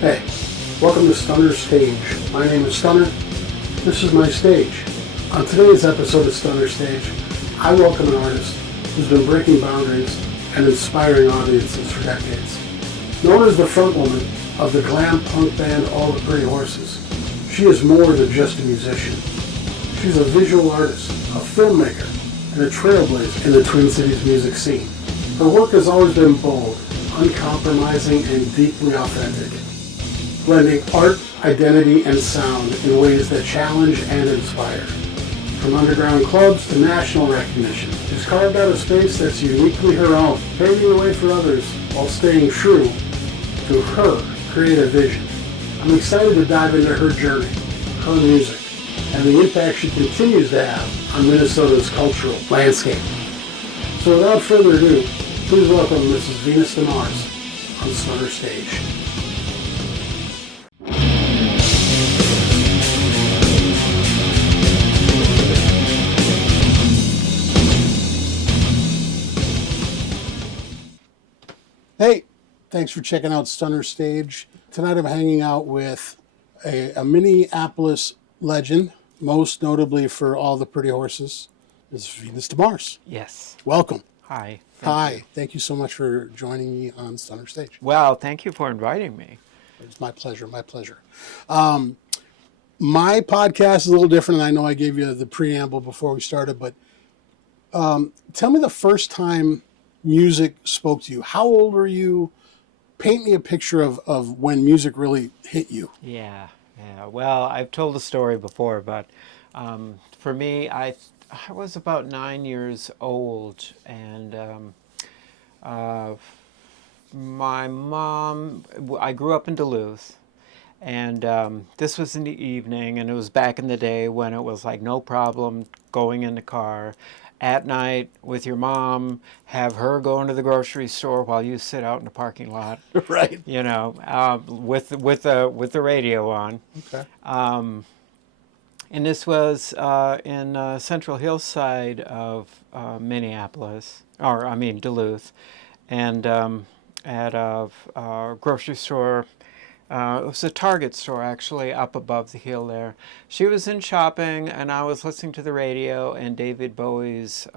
Hey, welcome to Stunner Stage. My name is Stunner. This is my stage. On today's episode of Stunner Stage, I welcome an artist who's been breaking boundaries and inspiring audiences for decades. Known as the frontwoman of the glam punk band All the Pretty Horses, she is more than just a musician. She's a visual artist, a filmmaker, and a trailblazer in the Twin Cities music scene. Her work has always been bold, uncompromising, and deeply authentic, blending art, identity, and sound in ways that challenge and inspire. From underground clubs to national recognition, she's carved out a space that's uniquely her own, paving the way for others while staying true to her creative vision. I'm excited to dive into her journey, her music, and the impact she continues to have on Minnesota's cultural landscape. So without further ado, please welcome Mrs. Venus DeMars on Stunner Stage. Hey, thanks for checking out Stunner Stage. Tonight I'm hanging out with a Minneapolis legend, most notably for All the Pretty Horses, is Venus DeMars. Yes. Welcome. Hi. Thank you so much for joining me on Stunner Stage. Well, thank you for inviting me. It's my pleasure, my podcast is a little different, and I know I gave you the preamble before we started, but tell me the first time music spoke to you. How old were you? Paint me a picture of when music really hit you. Yeah. Well, I've told the story before, but for me, I was about 9 years old, and my mom, I grew up in Duluth, and this was in the evening, and it was back in the day when it was like no problem going in the car at night with your mom, have her go into the grocery store while you sit out in the parking lot, Right. you know, with the radio on. Okay. And this was in Central Hillside of Minneapolis, or I mean Duluth, and at a grocery store. It was a Target store, actually, up above the hill there. She was in shopping, and I was listening to the radio, and David Bowie's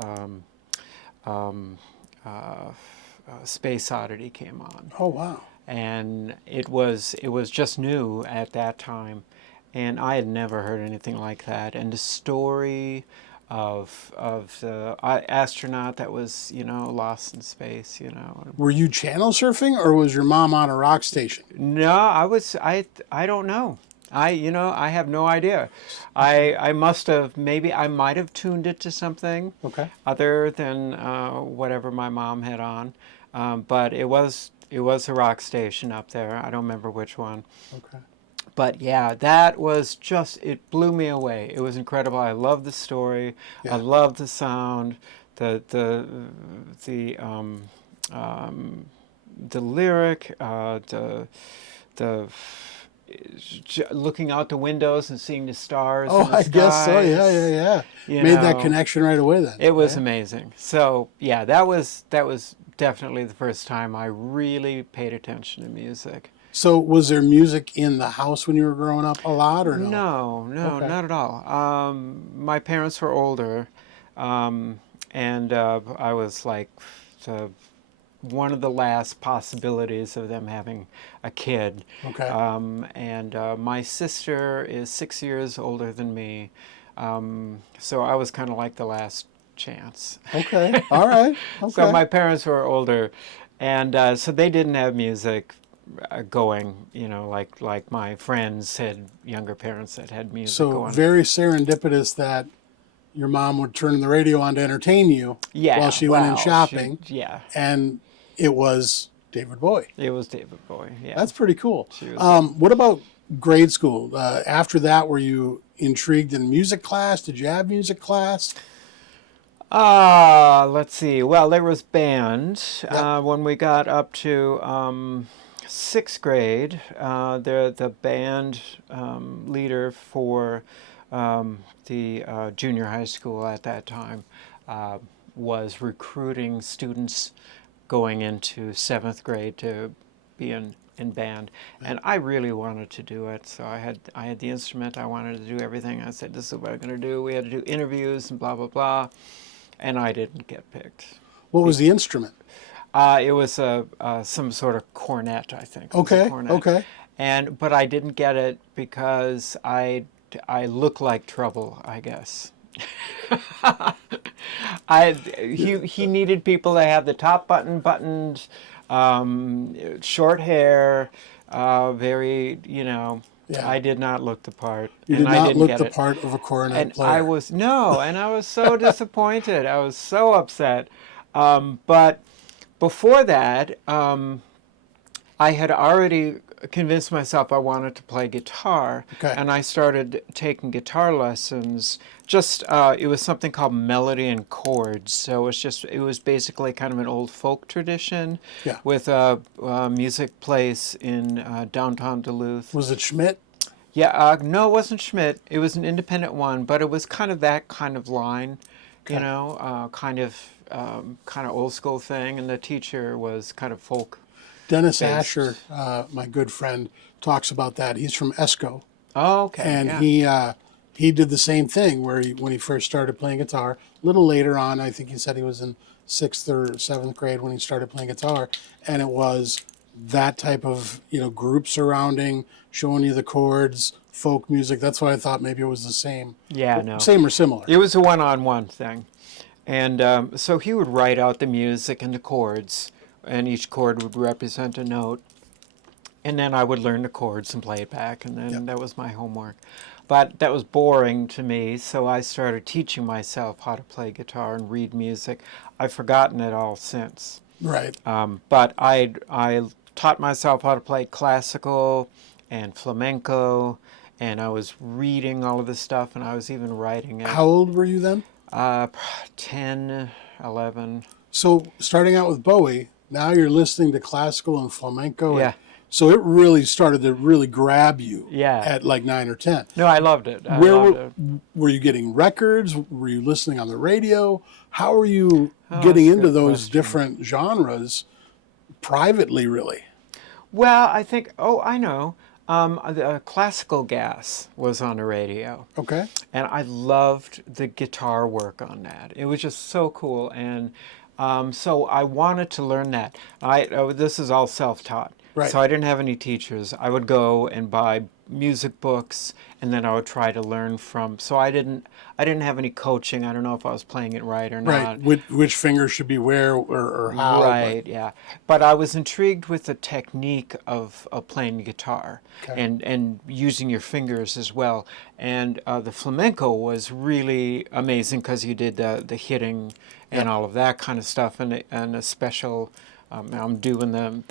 Space Oddity came on. Oh, wow. And it was just new at that time, and I had never heard anything like that. And the story of the astronaut that was, lost in space, Were you channel surfing, or was your mom on a rock station? No, I don't know. I have no idea. I must have, I might have tuned it to something other than whatever my mom had on. But it was a rock station up there. I don't remember which one. Okay. But yeah, that was it blew me away. It was incredible. I loved the story. Yeah. I loved the sound, the lyric, the looking out the windows and seeing the stars. Oh, and the I guess so. Yeah. Made that connection right away then. It was amazing. So yeah, that was definitely the first time I really paid attention to music. So was there music in the house when you were growing up a lot, or no? No, Okay. not at all. My parents were older, and I was like one of the last possibilities of them having a kid. Okay. And my sister is 6 years older than me, so I was kind of like the last chance. Okay. All right. Okay. So my parents were older, and so they didn't have music going, like my friends had younger parents that had music going. So very serendipitous that your mom would turn the radio on to entertain you while she went in shopping. And it was David Bowie. It was David Bowie, yeah. That's pretty cool. What about grade school? After that, were you intrigued in music class? Did you have music class? Let's see. Well, there was band. Yep. When we got up to sixth grade, the band leader for the junior high school at that time was recruiting students going into seventh grade to be in in band, and I really wanted to do it. So I had the instrument. I wanted to do everything. I said, "This is what I'm going to do." We had to do interviews and blah blah blah, and I didn't get picked. What was the instrument? It was some sort of cornet, I think. It was a Okay, cornet. okay. But I didn't get it because I look like trouble, I guess. He needed people that had the top button buttoned, short hair, very, Yeah. I did not look the part. You and did I not didn't look get the it. part of a cornet And player. I was so disappointed. I was so upset. But before that, I had already convinced myself I wanted to play guitar, Okay. and I started taking guitar lessons. Just it was something called melody and chords. So it was basically kind of an old folk tradition, Yeah. with a music place in downtown Duluth. Was it Schmidt? Yeah, no, it wasn't Schmidt. It was an independent one, but it was kind of that kind of line, Okay. kind of old school thing. And the teacher was kind of folk. Dennis Based. Asher, my good friend, talks about that. He's from Esco, Oh, okay. and yeah. he did the same thing where when he first started playing guitar. A little later on, I think he said he was in 6th or 7th grade when he started playing guitar, and it was that type of group surrounding, showing you the chords, folk music. That's why I thought maybe it was the same. Yeah, no. Same or similar. It was a one-on-one thing. And so he would write out the music and the chords, and each chord would represent a note. And then I would learn the chords and play it back, and then Yep. that was my homework. But that was boring to me, so I started teaching myself how to play guitar and read music. I've forgotten it all since. Right. But I taught myself how to play classical and flamenco, and I was reading all of this stuff, and I was even writing it. How old were you then? 10, 11. So starting out with Bowie, now you're listening to classical and flamenco. Yeah. So it really started to really grab you. Yeah. At like 9 or 10. No, I loved it. I loved it. Were you getting records? Were you listening on the radio? How were you Oh, getting that's a into good those question. different genres privately, really? Well, I think, I know. The Classical Gas was on the radio. Okay. And I loved the guitar work on that. It was just so cool. And so I wanted to learn that. This is all self-taught. Right. So I didn't have any teachers. I would go and buy music books, and then I would try to learn from. So I didn't have any coaching. I don't know if I was playing it right or not. Right. Which finger should be where or how. Right, yeah. But I was intrigued with the technique of playing the guitar, Okay. and using your fingers as well. And the flamenco was really amazing because you did the hitting and all of that kind of stuff, and a special. I'm doing the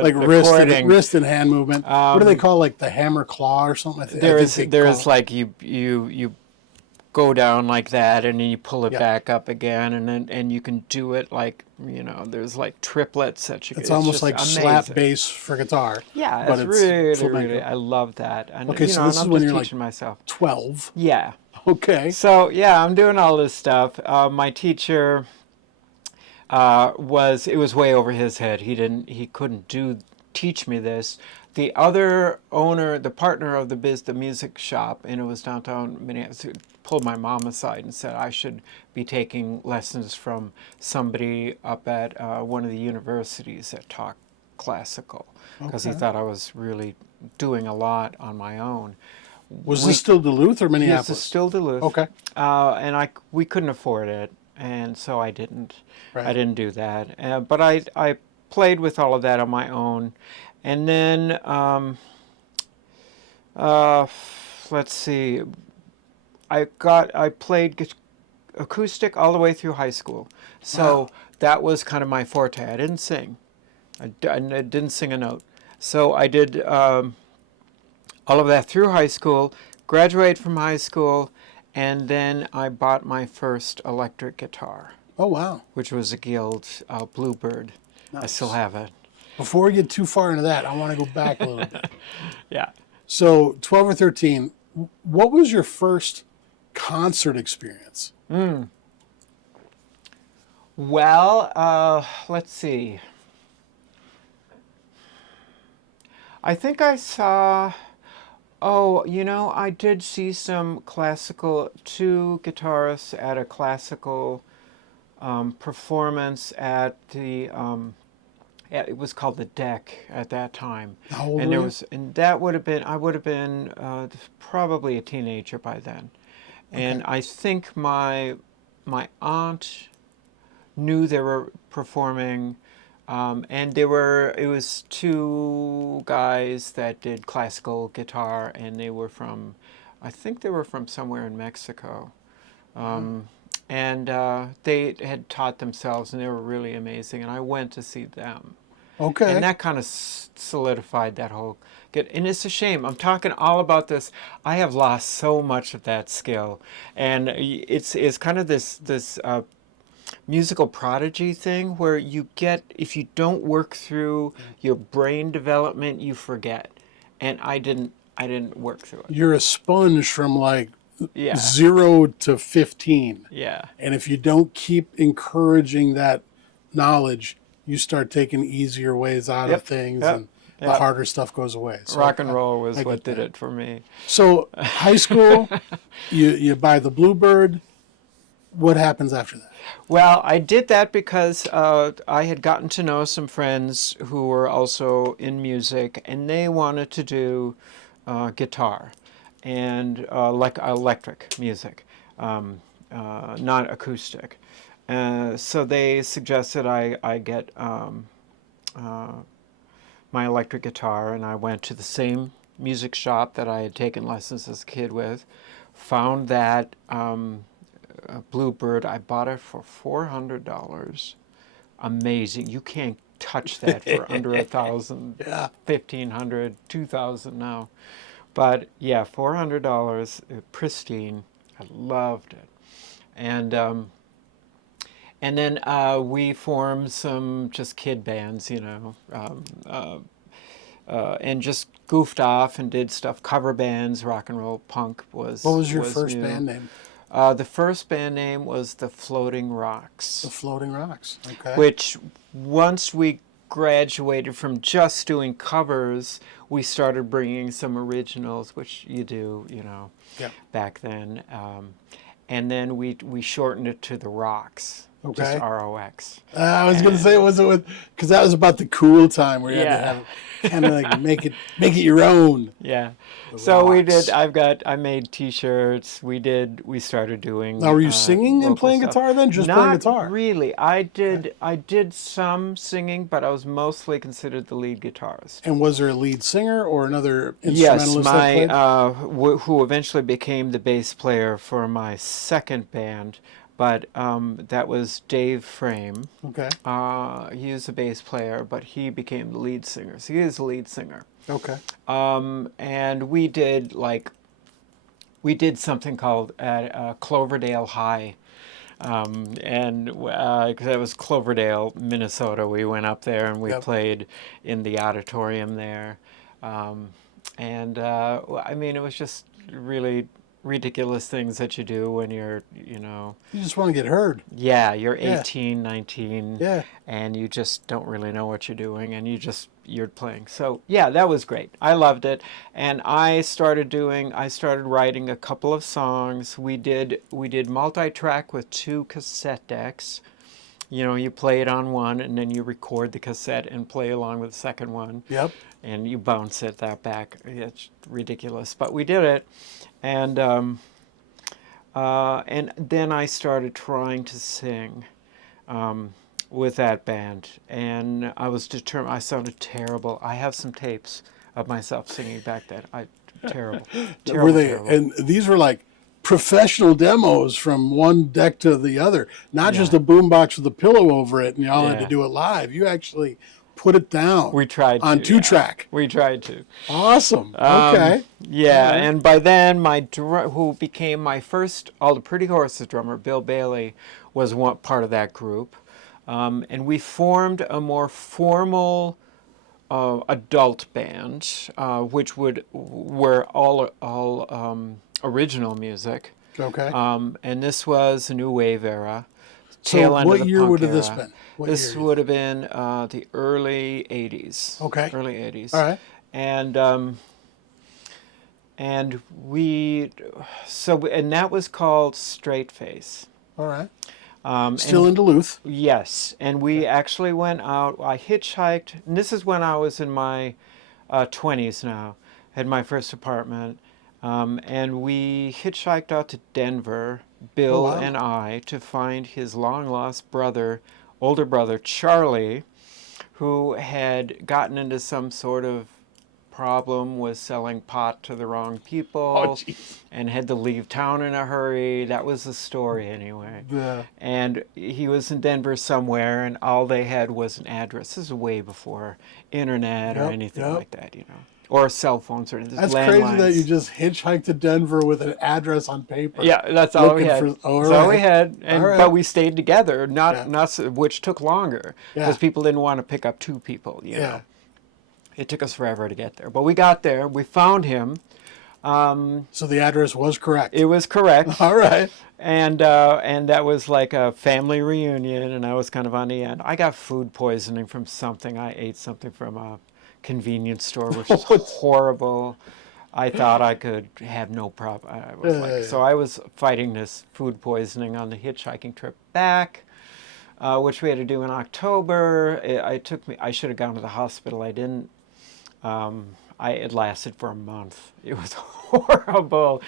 like the wrist chording. wrist and hand movement. What do they call, like the hammer claw or something? There is like you go down like that, and then you pull it back up again, and you can do it like there's like triplets that you. It's almost just like amazing. slap bass for guitar. Yeah, but it's really flamenco. I love that. And, Okay, so and this I'm is when just you're teaching like myself. 12. Yeah. Okay. So yeah, I'm doing all this stuff. My teacher was way over his head. He couldn't teach me this. The other owner, the partner of the music shop, and it was downtown Minneapolis, pulled my mom aside and said I should be taking lessons from somebody up at one of the universities that taught classical, because he thought I was really doing a lot on my own. Was this still Duluth or Minneapolis? This is still Duluth. Okay. And we couldn't afford it, and so I didn't. Right. I didn't do that. But I played with all of that on my own, and then let's see. I played acoustic all the way through high school, so that was kind of my forte. I didn't sing. I didn't sing a note. So I did all of that through high school, graduated from high school, and then I bought my first electric guitar. Oh, wow. Which was a Guild Bluebird. Nice. I still have it. Before we get too far into that, I want to go back a little bit. Yeah. So 12 or 13, what was your first concert experience? Well, let's see. I think I saw. Oh, I did see some two guitarists at a classical performance at it was called the Deck at that time, How old and were you? that would have been I would have been probably a teenager by then, Okay. and I think my aunt knew they were performing, and it was two guys that did classical guitar, and I think they were from somewhere in Mexico. Um, and they had taught themselves, and they were really amazing. And I went to see them, and Okay. that kind of solidified that whole. And it's a shame. I'm talking all about this. I have lost so much of that skill, and it's kind of this musical prodigy thing where if you don't work through your brain development, you forget. And I didn't work through it. You're a sponge from like Yeah, 0 to 15. yeah. And if you don't keep encouraging that knowledge, you start taking easier ways out of Yep, things yep, and the yep. harder stuff goes away. So Rock and roll I was what get did that. it for me. So high school, you buy the Bluebird. What happens after that? Well, I did that because I had gotten to know some friends who were also in music, and they wanted to do guitar and like electric music, not acoustic. So they suggested I get my electric guitar, and I went to the same music shop that I had taken lessons as a kid with, found that Bluebird. I bought it for $400. Amazing. You can't touch that for under 1,000, Yeah. 1,500, 2,000 now. But yeah, $400, pristine. I loved it. And then we formed some just kid bands, and just goofed off and did stuff, cover bands, rock and roll, punk What was was your was first new. band name? The first band name was the Floating The Rocks, Floating Rocks. Okay. which once we graduated from just doing covers, we started bringing some originals, which you do, Yeah. back then. And then we shortened it to the Rocks, just Okay. ROX. I was gonna And say, was it with? Because that was about the cool time where you had to yeah, have kind of like make it your own. yeah. The So we did. Rocks. I made T-shirts. We started Now, doing were you singing and local playing stuff. guitar then? Just playing Not guitar. really. Okay. I did some singing, but I was mostly considered the lead guitarist. And was there a lead singer or another Yes, instrumentalist that played? who eventually became the bass player for my second band, but that was Dave Frame. Okay. He is a bass player, but he became the lead singer. So he is the lead singer. Okay. And we did something called at Cloverdale High. And because that was Cloverdale, Minnesota, we went up there and we Yep. played in the auditorium there. I mean, it was just really ridiculous things that you do when You just want to get heard. yeah, you're Yeah. 18, 19, Yeah. and you just don't really know what you're doing, and you're playing. So yeah, that was great. I loved it, and I started writing a couple of songs. We did multi-track with 2 cassette decks. You play it on one, and then you record the cassette and play along with the second one, Yep. and you bounce it that back. It's ridiculous, but we did it, and then I started trying to sing with that band, and I was determined. I sounded terrible. I have some tapes of myself singing back then. Terrible, Were terrible, they? terrible. And these were like professional demos from one deck to the other, not just Yeah, a boombox with a pillow over it, and y'all had to yeah. do it live. You actually put it down We tried on to. Yeah, 2-track. we tried to. Awesome. Okay. All Yeah, right. and by then, who became my first All the Pretty Horses drummer, Bill Bailey, was one part of that group, and we formed a more formal adult band, which were all original music, Okay. and this was a new wave era, So tail end of what the year punk would have this era. been? What This year? would have been the early '80s. Okay. Early '80s. All right. and and we and that was called Straight Face. All right. Still in Duluth. Yes, and we actually went out. I hitchhiked, and this is when I was in my 20s now. Had my first apartment, and we hitchhiked out to Denver, Oh, Bill wow. and I, to find his long-lost brother, older brother, Charlie, who had gotten into some sort of problem with selling pot to the wrong people jeez. and had to leave town in a hurry. That was the story anyway. Yeah. And he was in Denver somewhere, and all they had was an address. This is way before internet or Yep, anything yep. like that, or cell phones or That's landlines. crazy that you just hitchhiked to Denver with an address on paper. Yeah, that's all we looking had. for- all That's all we right. had, and All right. but we stayed together. Yeah. Which took longer Yeah. because people didn't want to pick up two people. You Yeah. know, it took us forever to get there, but we got there. We found him. So the address was correct. It was correct. All right. And that was like a family reunion, and I was kind of on the end. I got food poisoning from something. I ate something from a convenience store, which is horrible. I thought I could have no problem. I was so I was fighting this food poisoning on the hitchhiking trip back, which we had to do in October. I should have gone to the hospital. I didn't. It lasted for a month. It was horrible,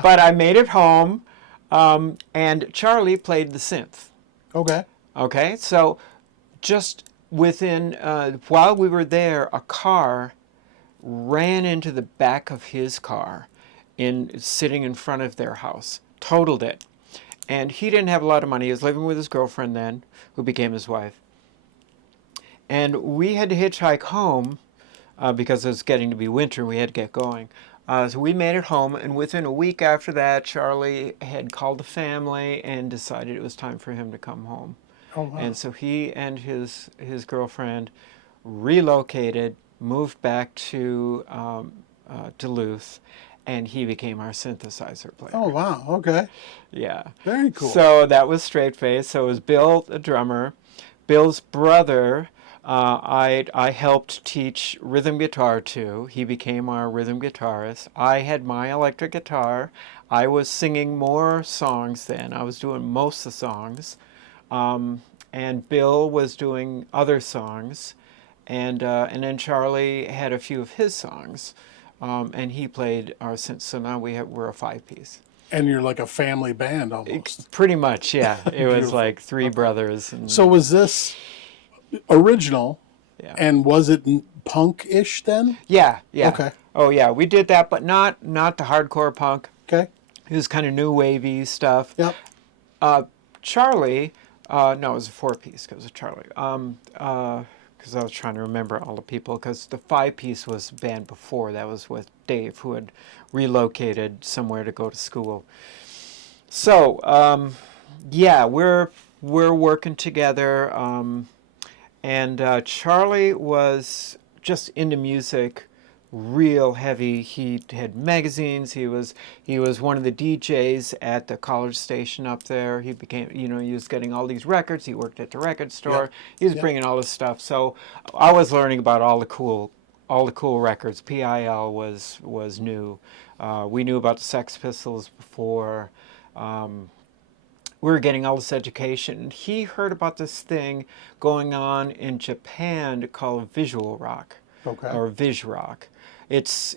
but I made it home. And Charlie played the synth. Okay. Okay, so just within, while we were there, a car ran into the back of his car sitting in front of their house, totaled it. And he didn't have a lot of money. He was living with his girlfriend then, who became his wife. And we had to hitchhike home because it was getting to be winter. We had to get going. So we made it home, and within a week after that, Charlie had called the family and decided it was time for him to come home. Oh, wow. And so he and his girlfriend relocated, moved back to Duluth, and he became our synthesizer player. Oh, wow. Okay. Yeah. Very cool. So that was Straight Face. So it was Bill, the drummer. Bill's brother, I helped teach rhythm guitar to. He became our rhythm guitarist. I had my electric guitar. I was singing more songs then. I was doing most of the songs. And Bill was doing other songs. And then Charlie had a few of his songs. And he played our synth. So now we're a five-piece. And you're like a family band almost. Pretty much, yeah. It was like three brothers. And So was this original? Yeah. And was it punk-ish then? Yeah. Okay. Oh yeah, we did that, but not the hardcore punk. Okay. It was kind of new wavy stuff. Yep. Charlie, no, it was a four-piece because of Charlie. Because I was trying to remember all the people, because the five-piece was the band before. That was with Dave, who had relocated somewhere to go to school. So, yeah, we're working together. And Charlie was just into music, real heavy. He had magazines. He was one of the DJs at the college station up there. He became, he was getting all these records. He worked at the record store. Yep. He was bringing all this stuff. So I was learning about all the cool records. PIL was new. We knew about the Sex Pistols before. We were getting all this education. He heard about this thing going on in Japan called visual rock, or Viz rock. It's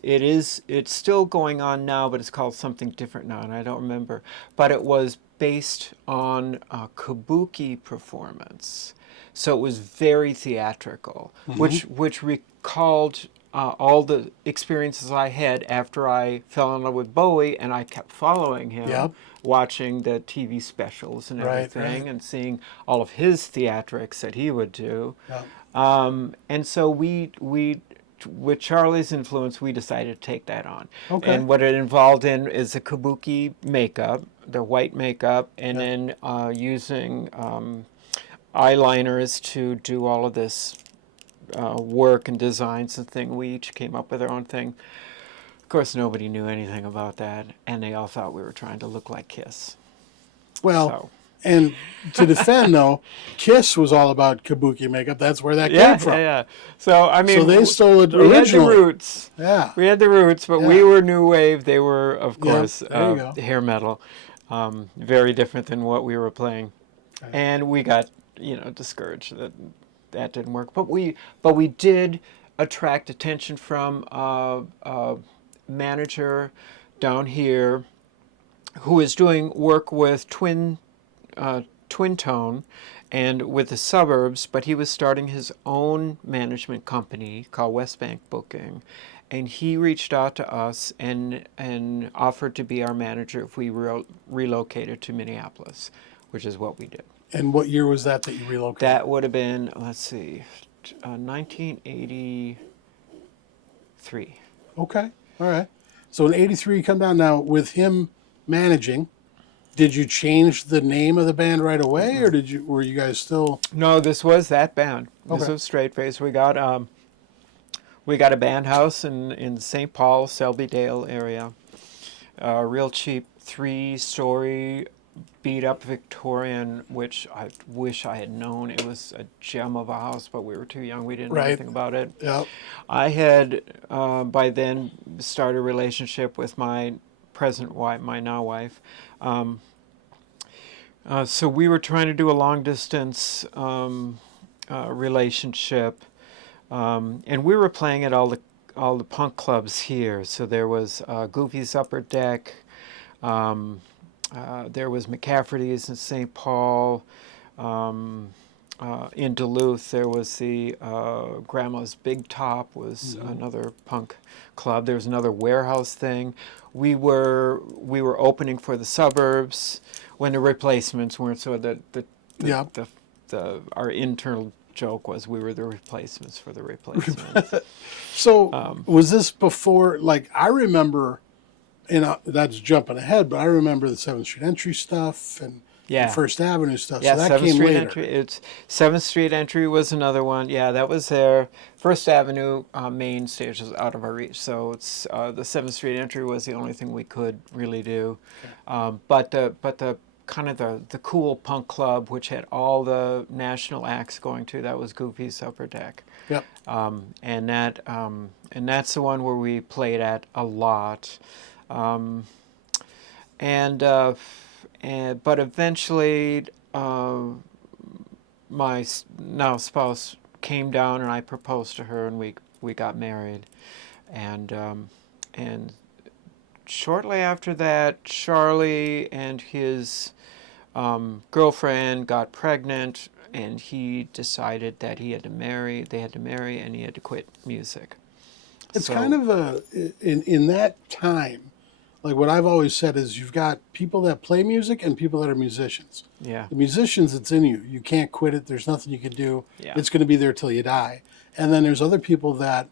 still going on now, but it's called something different now, and I don't remember. But it was based on kabuki performance, so it was very theatrical, which recalled all the experiences I had after I fell in love with Bowie, and I kept following him. Yep. Watching the TV specials and everything, and seeing all of his theatrics that he would do. Yep. And so we, with Charlie's influence, we decided to take that on. Okay. And what it involved in is the kabuki makeup, the white makeup, and then using eyeliners to do all of this work and designs and thing. We each came up with our own thing. Of course, nobody knew anything about that, and they all thought we were trying to look like Kiss. Well, And to defend, though, Kiss was all about kabuki makeup. That's where that Yeah, came from. yeah, yeah. So I mean, So they stole it we had the originally. roots. Yeah. We had the roots, but we Yeah. were new wave. They were, of Yeah. course, There you go. hair metal. Very different than what we were playing, Okay. and we got discouraged that that didn't work. But we did attract attention from a manager down here who is doing work with Twin Tone and with the suburbs, but he was starting his own management company called West Bank Booking, and he reached out to us and offered to be our manager if we relocated to Minneapolis, which is what we did. And what year was that you relocated? That would have been, let's see, 1983. Okay. All right. So in 83, you come down. Now, with him managing, did you change the name of the band right away, or were you guys still? No, this was that band. This Okay. was Straight Face. We got a band house in St. Paul, Selby-Dale area. Real cheap 3-story beat up Victorian, which I wish I had known. It was a gem of a house, but we were too young. We didn't know Right. anything about it. Yeah. I had by then started a relationship with my present wife, my now wife. So we were trying to do a long distance relationship, and we were playing at all the punk clubs here. So there was Goofy's Upper Deck, there was McCafferty's in St. Paul, in Duluth there was the Grandma's Big Top was another punk club. There was another warehouse thing. We were opening for the suburbs when the replacements weren't. So our internal joke was we were the replacements for the replacements. So was this before? Like I remember, that's jumping ahead, but I remember the 7th Street Entry stuff and Yeah. the First Avenue stuff. Yeah, So that 7th came Street later. Entry. It's 7th Street Entry was another one. Yeah, that was there. First Avenue main stage was out of our reach, so it's the 7th Street Entry was the only thing we could really do. Okay. But the kind of the cool punk club, which had all the national acts going to, that was Goofy's Upper Deck. Yep. And that's the one where we played at a lot. But eventually, my now spouse came down and I proposed to her and we got married, and shortly after that, Charlie and his girlfriend got pregnant, and he decided that he had to marry. They had to marry, and he had to quit music. It's kind of in that time, like what I've always said is you've got people that play music and people that are musicians. Yeah. The musicians, it's in you. You can't quit it. There's nothing you can do. Yeah. It's going to be there till you die. And then there's other people that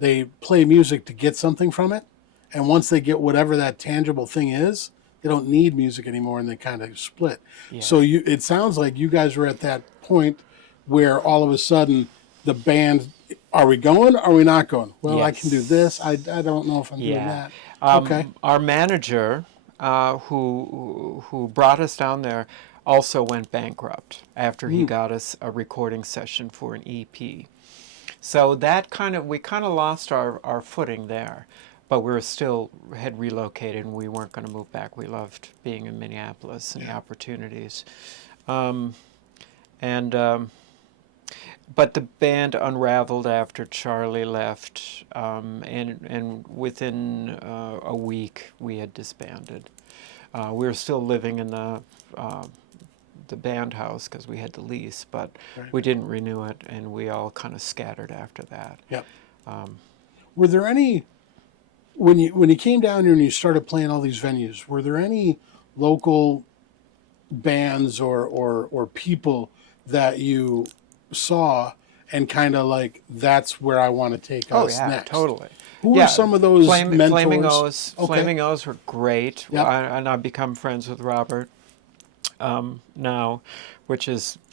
they play music to get something from it. And once they get whatever that tangible thing is, they don't need music anymore, and they kind of split. Yeah. So it sounds like you guys were at that point where all of a sudden the band, are we going? Are we not going? Well, I can do this. I don't know if I'm doing that. Okay. Our manager, who brought us down there, also went bankrupt after he got us a recording session for an EP. So we kind of lost our footing there, but we had relocated and we weren't going to move back. We loved being in Minneapolis and the opportunities, but the band unraveled after Charlie left, and within a week we had disbanded. We were still living in the band house because we had the lease, but we didn't renew it, and we all kind of scattered after that. Yep. Were there any, when you came down here and you started playing all these venues, were there any local bands or people that you saw and kind of like, that's where I want to take us next? Totally. Who were some of those mentors? Flaming O's. Okay. Flaming O's were great. Yep. And I've become friends with Robert now,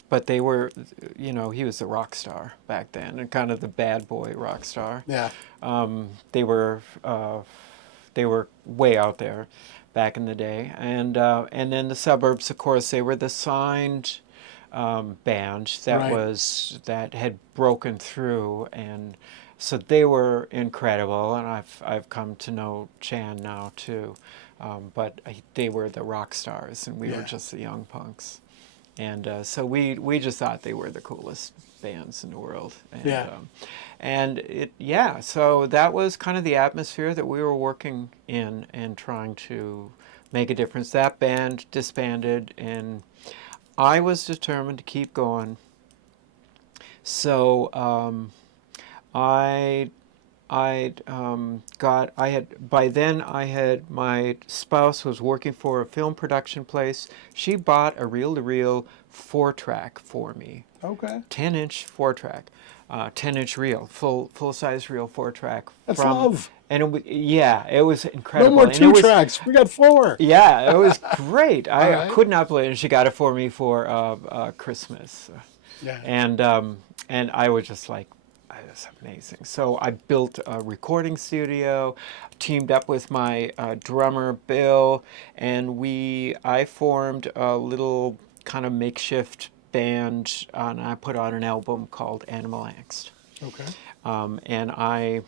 but they were, he was a rock star back then, and kind of the bad boy rock star. Yeah. They were way out there, back in the day, and then the Suburbs, of course, they were the signed band Right. that had broken through, and so they were incredible. And I've come to know Chan now too, but they were the rock stars, and we were Yeah. just the young punks. And so we just thought they were the coolest bands in the world. Yeah. And it, yeah, so that was kind of the atmosphere that we were working in and trying to make a difference. That band disbanded, and I was determined to keep going. So I I had, by then I had, my spouse was working for a film production place. She bought a reel-to-reel 4-track for me, Okay. 10-inch 4-track, 10-inch reel, full-size reel 4-track That's from, love. and yeah, it was No incredible. more And it two was, tracks. We got four. yeah, it was great. All I right. could not believe it. And she got it for me for Christmas. Yeah. And I was just like, "Oh, that's amazing." So I built a recording studio, teamed up with my drummer Bill, and I formed a little kind of makeshift band, and I put out an album called Animal Angst. Okay. And I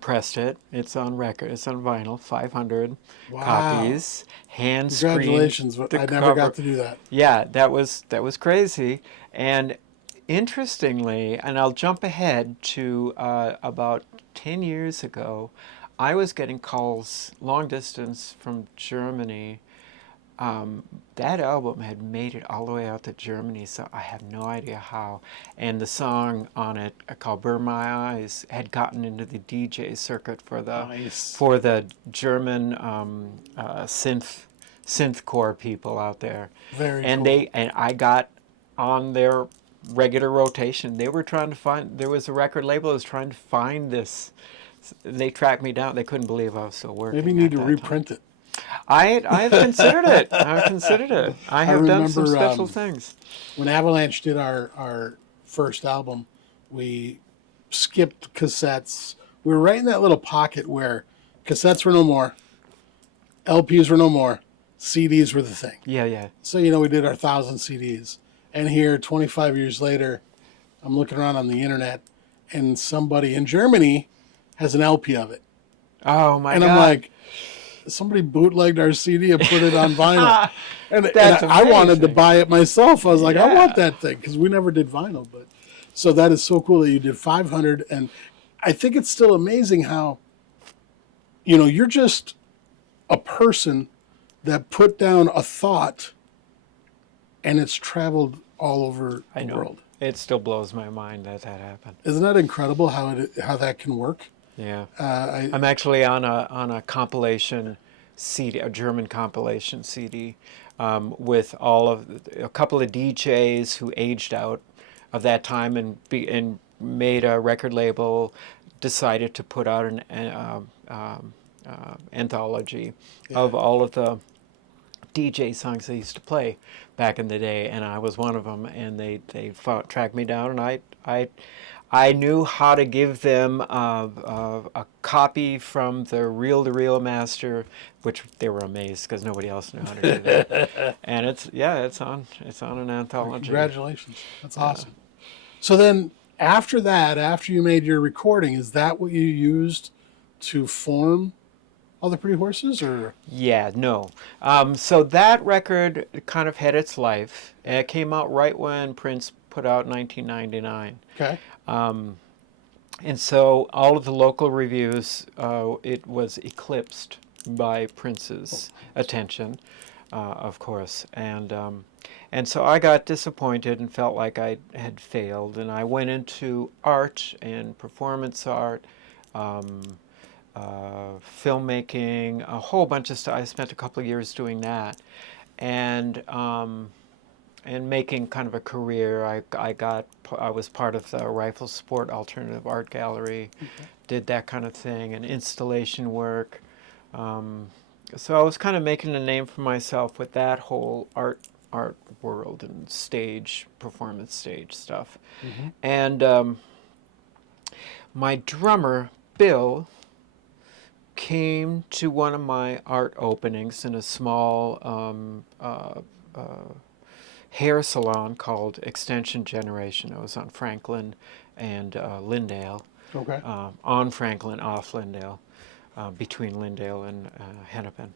pressed it. It's on record. It's on vinyl. 500 Wow. copies. Hand screened Congratulations. the I never cover. got to do that. Yeah, that was crazy. And interestingly, and I'll jump ahead to about 10 years ago, I was getting calls long distance from Germany. That album had made it all the way out to Germany, so I have no idea how. And the song on it, called "Burn My Eyes," had gotten into the DJ circuit Nice. for the German synthcore people out there, Very and cool. I got on their regular rotation. They were trying to find. There was a record label that was trying to find this. They tracked me down. They couldn't believe I was still Maybe you working need at to that time. reprint it. I've considered it. I've considered it. I I have done some remember special things. when Avalanche did our first album, we skipped cassettes. We were right in that little pocket where cassettes were no more, LPs were no more, CDs were the thing. Yeah, yeah. So, we did our 1,000 CDs. And here, 25 years later, I'm looking around on the internet and somebody in Germany has an LP of it. Oh my And I'm God. like, somebody bootlegged our CD and put it on vinyl. And That's I wanted to amazing. buy it myself. I was like, I want Yeah. that thing because we never did vinyl. But so that is so cool that you did 500. And I think it's still amazing how, you're just a person that put down a thought and it's traveled all over I the know. world. It still blows my mind that happened. Isn't that incredible how that can work? Yeah. I I'm actually on a compilation CD, a German compilation CD, with a couple of DJs who aged out of that time and made a record label, decided to put out an anthology yeah. of all of the DJ songs they used to play back in the day, and I was one of them. And they tracked me down, and I knew how to give them a copy from the reel-to-reel master, which they were amazed because nobody else knew how to do that. And it's on an anthology. Congratulations. That's awesome. So then after that, after you made your recording, is that what you used to form All the Pretty Horses or Yeah, no. So that record kind of had its life. It came out right when Prince put out 1999. okay. And so all of the local reviews, it was eclipsed by Prince's attention, of course. And so I got disappointed and felt like I had failed. And I went into art and performance art, filmmaking, a whole bunch of stuff. I spent a couple of years doing that. And making kind of a career. I was part of the Rifle Sport Alternative Art Gallery, Okay. did that kind of thing, and installation work. So I was kind of making a name for myself with that whole art world and stage, performance stage stuff. Mm-hmm. And my drummer, Bill, came to one of my art openings in a small hair salon called Extension Generation. It was on Franklin and Lyndale. Okay. On Franklin, off Lyndale, between Lyndale and Hennepin.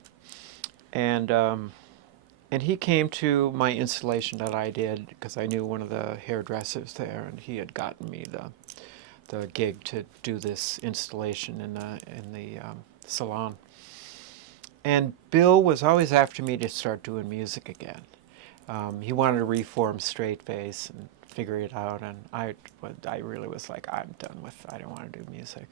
And he came to my installation that I did because I knew one of the hairdressers there, and he had gotten me the gig to do this installation in the salon. And Bill was always after me to start doing music again. He wanted to reform straight bass and figure it out, and I really was like, I'm done with it. I don't want to do music.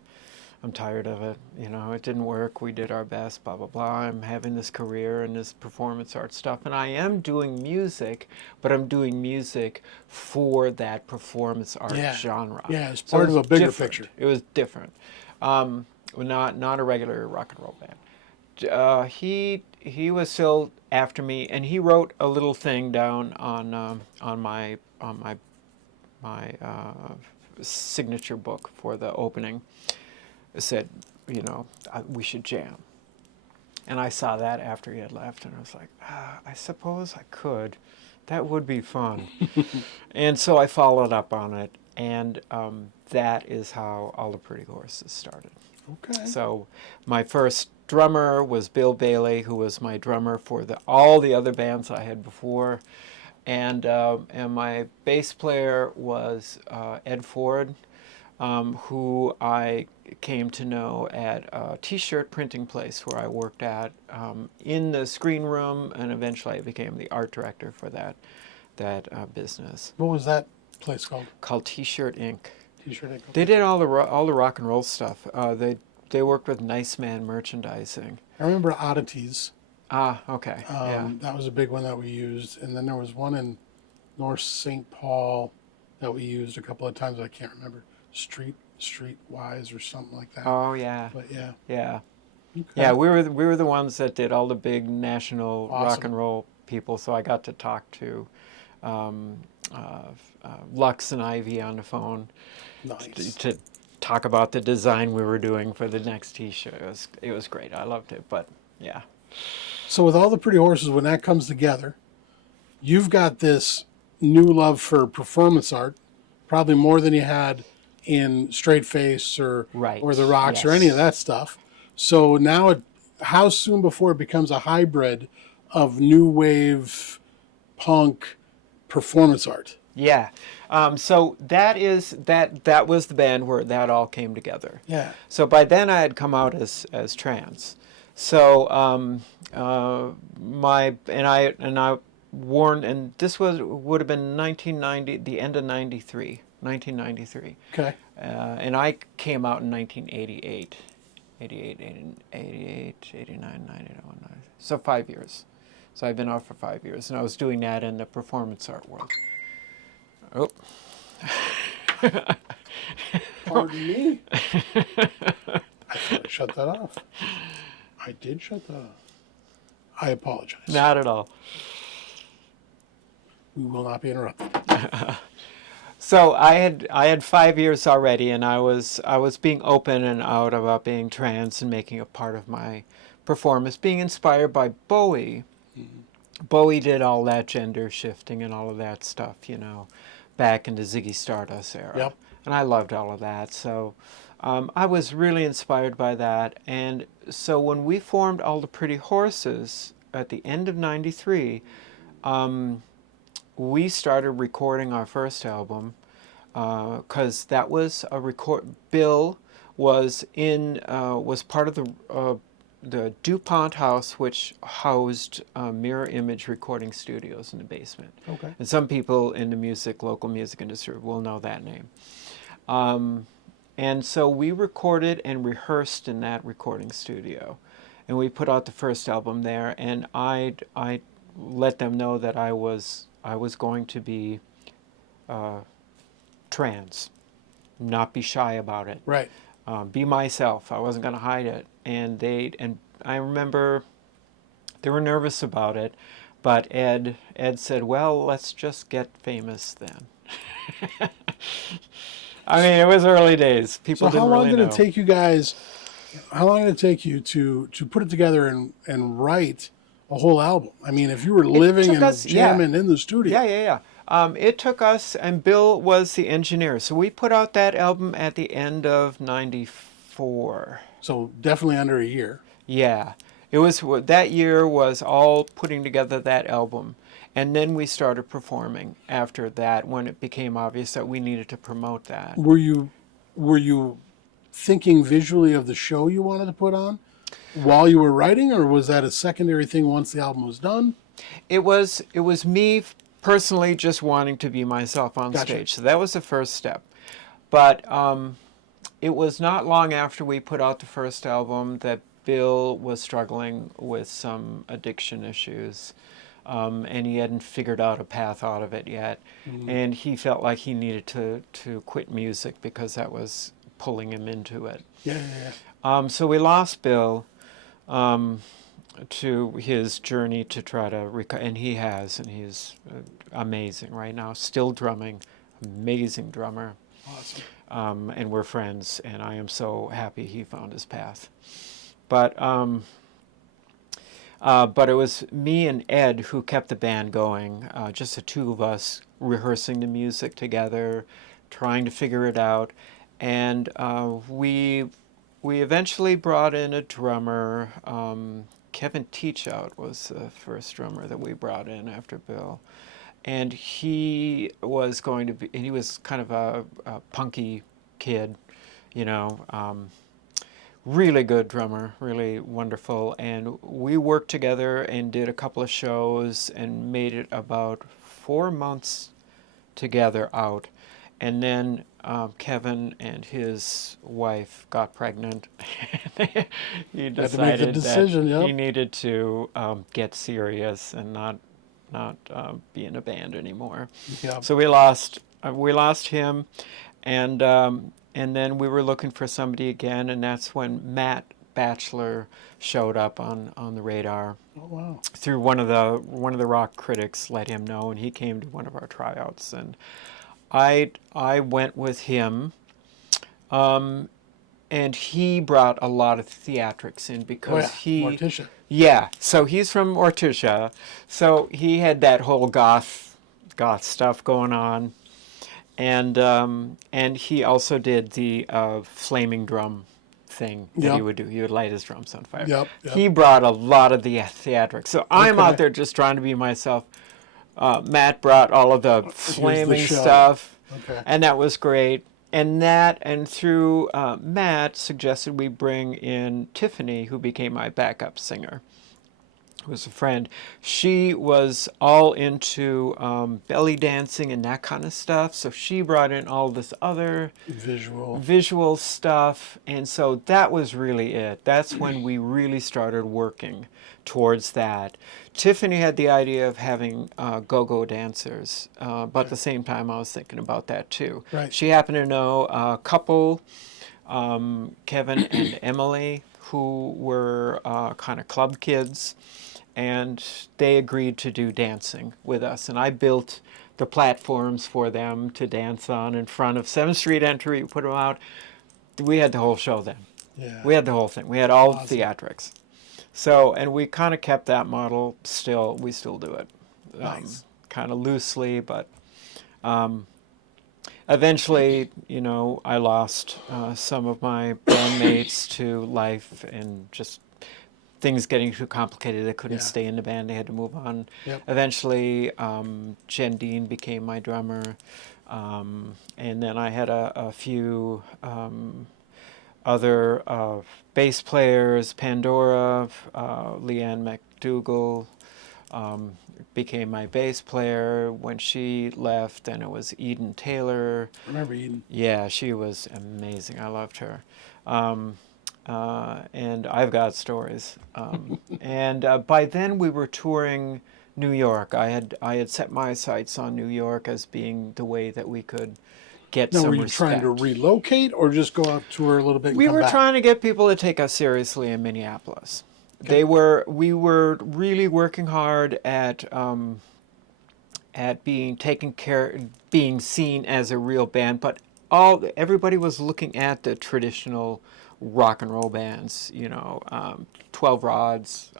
I'm tired of it. You know, it didn't work. We did our best, blah, blah, blah. I'm having this career and this performance art stuff, and I am doing music, but I'm doing music for that performance art genre. Yeah, it's part of a bigger different. picture. It was different. Not a regular rock and roll band. He was still after me, and he wrote a little thing down on my signature book for the opening. It said, you know, we should jam. And I saw that after he had left, and I was like, I suppose I could. That would be fun. And so I followed up on it, and that is how All the Pretty Horses started. Okay. So my first drummer was Bill Bailey, who was my drummer for all the other bands I had before. And my bass player was Ed Ford, who I came to know at a T-shirt printing place where I worked at in the screen room, and eventually I became the art director for that business. What was that place called? Called T-shirt Inc. T-shirt Inc. They did all the rock and roll stuff. They worked with Nice Man Merchandising. I remember Oddities. Okay. Yeah. That was a big one that we used, and then there was one in North St. Paul that we used a couple of times. I can't remember. Streetwise or something like that. Oh yeah. But yeah. Yeah. Okay. Yeah, we were the ones that did all the big national Awesome. rock and roll people. So I got to talk to Lux and Ivy on the phone. Nice. To talk about the design we were doing for the next T-shirt. It was great. I loved it. But yeah. So with All the Pretty Horses, when that comes together, you've got this new love for performance art, probably more than you had in Straight Face or the Rocks or any of that stuff. So now, how soon before it becomes a hybrid of new wave, punk, performance art? Yeah. So that was the band where that all came together. Yeah. So by then I had come out as trans. So I warned, and this would have been 1990, the end of 1993. Okay. And I came out in 1988, 89, 90, so 5 years. So I've been out for 5 years, and I was doing that in the performance art world. Oh. Pardon me? I thought I shut that off. I did shut that off. I apologize. Not at all. We will not be interrupted. So I had 5 years already, and I was being open and out about being trans and making it part of my performance, being inspired by Bowie. Mm-hmm. Bowie did all that gender shifting and all of that stuff, you know, back in the Ziggy Stardust era. Yep. And I loved all of that. So I was really inspired by that. And so when we formed All the Pretty Horses at the end of '93, we started recording our first album because that was a record. Bill was part of the DuPont house, which housed Mirror Image recording studios in the basement. Okay. And some people in the local music industry will know that name. And so we recorded and rehearsed in that recording studio, and we put out the first album there. And I let them know that I was going to be trans, not be shy about it. Right. Be myself. I wasn't going to hide it. And I remember they were nervous about it, but Ed said, "Well, let's just get famous then." I mean, it was early days. People didn't really know. So how long did it take you guys How long did it take you to put it together and write a whole album? I mean, if you were It living took and us, yeah, jamming in the studio, yeah. It took us, and Bill was the engineer. So we put out that album at the end of '94. so definitely under a year. Yeah, it was that year was all putting together that album, and then we started performing after that when it became obvious that we needed to promote that. Were you thinking visually of the show you wanted to put on while you were writing, or was that a secondary thing once the album was done? It was me personally just wanting to be myself on Gotcha. stage. So that was the first step. But it was not long after we put out the first album that Bill was struggling with some addiction issues. And he hadn't figured out a path out of it yet. Mm. And he felt like he needed to quit music because that was pulling him into it. Yeah. So we lost Bill to his journey to try to recover, and he has, and he's amazing right now, still drumming, amazing drummer. Awesome. And we're friends, and I am so happy he found his path. But it was me and Ed who kept the band going, just the two of us rehearsing the music together, trying to figure it out. And we eventually brought in a drummer. Kevin Teachout was the first drummer that we brought in after Bill. And he was going to be, and he was kind of a punky kid, you know, really good drummer, really wonderful. And we worked together and did a couple of shows and made it about 4 months together out. And then Kevin and his wife got pregnant. He Had to make the decided decision. that he Yep. needed to get serious and not be in a band anymore. Yep. So we lost him, and then we were looking for somebody again, and that's when Matt Batchelor showed up on the radar Oh wow. through one of the rock critics let him know, and he came to one of our tryouts, and I went with him, and he brought a lot of theatrics in Oh because yeah. Morticia. yeah, so he's from Morticia, so he had that whole goth stuff going on, and he also did the flaming drum thing that he Yep. would do. He would light his drums on fire. Yep. Yep. He brought a lot of the theatrics. So I'm Okay. out there just trying to be myself. Matt brought all of the Here's the flaming show. stuff, Okay. and that was great. And through Matt suggested we bring in Tiffany, who became my backup singer, who was a friend. She was all into belly dancing and that kind of stuff. So she brought in all this other Visual. visual stuff. And so that was really it. That's when we really started working towards that. Tiffany had the idea of having go-go dancers, but at the same time I was thinking about that too. Right. She happened to know a couple, Kevin and Emily, who were kind of club kids, and they agreed to do dancing with us. And I built the platforms for them to dance on in front of 7th Street Entry, put them out. We had the whole show then. Yeah. We had the whole thing. We had all Awesome. theatrics. So, and we kind of kept that model still. We still do it. Nice. Kind of loosely, but eventually, I lost some of my bandmates to life and just things getting too complicated. They couldn't Yeah. stay in the band. They had to move on. Yep. Eventually, Jen Dean became my drummer. And then I had a few other bass players. Pandora, Leanne McDougall became my bass player. When she left, then it was Eden Taylor. Remember Eden? Yeah, she was amazing. I loved her. And I've got stories. And by then we were touring New York. I had set my sights on New York as being the way that we could get Now, some were you respect. trying to relocate or just go out tour a little bit and We come were back? trying to get people to take us seriously in Minneapolis. Okay. We were really working hard at being taken care, being seen as a real band, but everybody was looking at the traditional rock and roll bands, 12 Rods,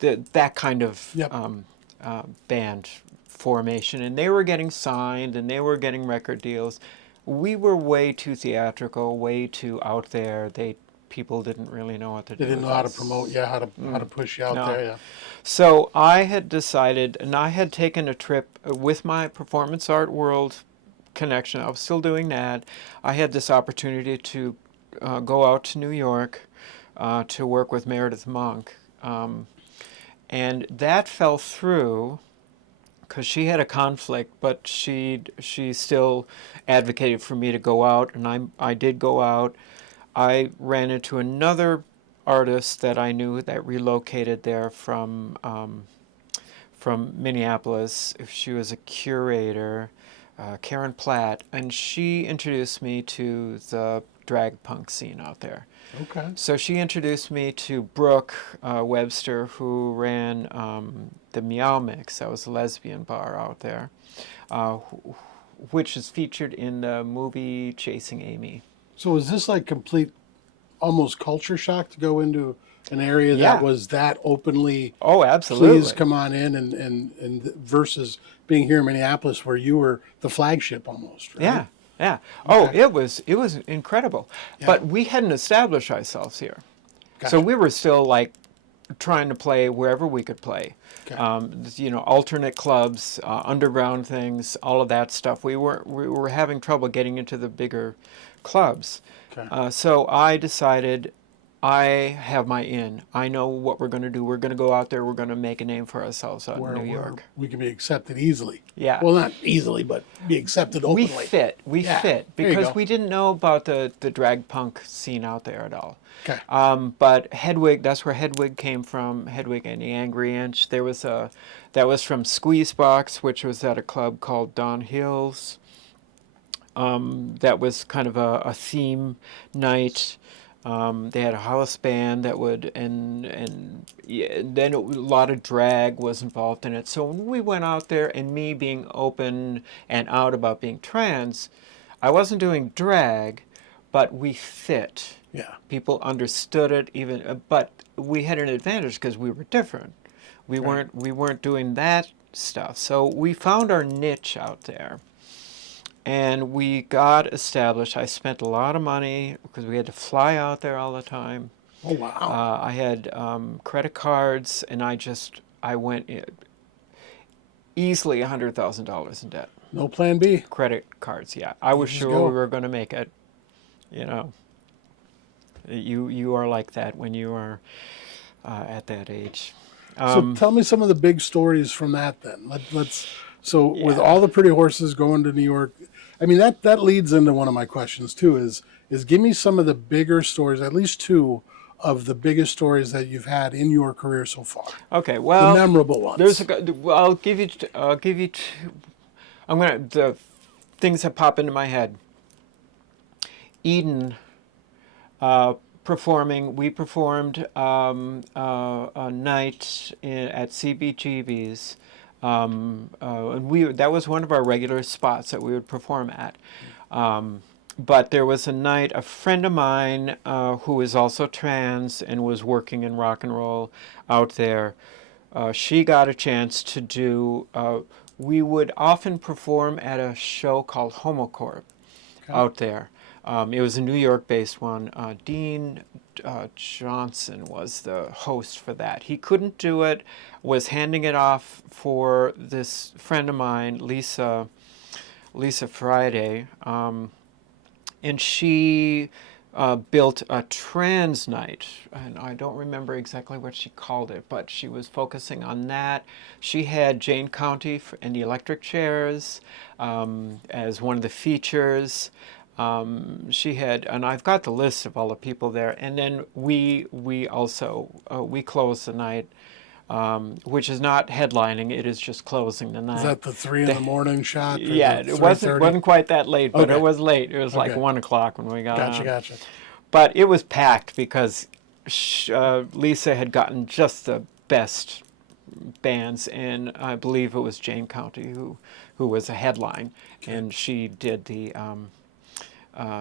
that kind of Yep. band formation. And they were getting signed and they were getting record deals. We were way too theatrical, way too out there. People didn't really know what to do. They didn't know how to promote, how to push you out No. there, yeah. So I had decided, and I had taken a trip with my performance art world connection. I was still doing that. I had this opportunity to go out to New York to work with Meredith Monk. And that fell through because she had a conflict, but she still advocated for me to go out, and I did go out. I ran into another artist that I knew that relocated there from Minneapolis. She was a curator, Karen Platt, and she introduced me to the drag punk scene out there. Okay. So she introduced me to Brooke Webster, who ran the Meow Mix. That was a lesbian bar out there, which is featured in the movie Chasing Amy. So is this like complete, almost culture shock to go into an area Yeah. that was that openly, Oh, absolutely. please come on in, and versus being here in Minneapolis where you were the flagship almost, right? Yeah, yeah. Okay. Oh, it was incredible. Yeah. But we hadn't established ourselves here. Gotcha. So we were still like trying to play wherever we could play. Okay. Alternate clubs, underground things, all of that stuff. We were having trouble getting into the bigger clubs. Okay. So I decided, I have my in. I know what we're going to do. We're going to go out there. We're going to make a name for ourselves out in New York. We can be accepted easily. Yeah. Well, not easily, but be accepted openly. We Yeah. fit There you because go. we didn't know about the drag punk scene out there at all. Okay. But Hedwig, that's where Hedwig came from. Hedwig and the Angry Inch. That was from Squeezebox, which was at a club called Don Hills. That was kind of a theme night. They had a house band that would, and then a lot of drag was involved in it. So when we went out there, and me being open and out about being trans, I wasn't doing drag, but we fit. Yeah. People understood it, but we had an advantage because we were different. We weren't doing that stuff. So we found our niche out there. And we got established. I spent a lot of money because we had to fly out there all the time. Oh, wow. I had credit cards, and I went easily $100,000 in debt. No plan B. Credit cards, yeah. I was sure we were going to make it. You are like that when you are at that age. So tell me some of the big stories from that then. With all the pretty horses going to New York, I mean, that leads into one of my questions too, is give me some of the bigger stories, at least two of the biggest stories that you've had in your career so far. Okay, well, the memorable ones. I'll give you two. The things that pop into my head. Eden, performing. We performed a night at CBGB's. And that was one of our regular spots that we would perform at. But there was a night, a friend of mine who is also trans and was working in rock and roll out there, she got a chance to do, we would often perform at a show called Homocorp out there. It was a New York-based one. Dean Johnson was the host for that. He couldn't do it, was handing it off for this friend of mine, Lisa Friday, and she built a trans night, and I don't remember exactly what she called it, but she was focusing on that. She had Jane County and the Electric Chairs as one of the features. She had, and I've got the list of all the people there, and then we also we closed the night, which is not headlining; it is just closing the night. Is that the 3 a.m. shot? Yeah, it wasn't quite that late, but Okay. it was late. It was like 1 o'clock when we got on. Gotcha. But it was packed because Lisa had gotten just the best bands, and I believe it was Jane County who was a headline, and she did the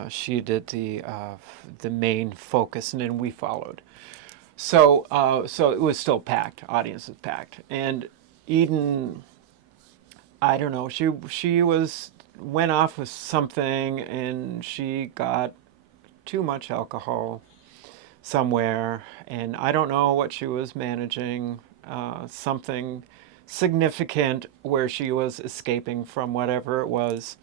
she did the main focus, and then we followed. So so it was still packed. Audience was packed, and Eden, I don't know. She went off with something, and she got too much alcohol somewhere, and I don't know what she was managing. Something significant where she was escaping from whatever it was,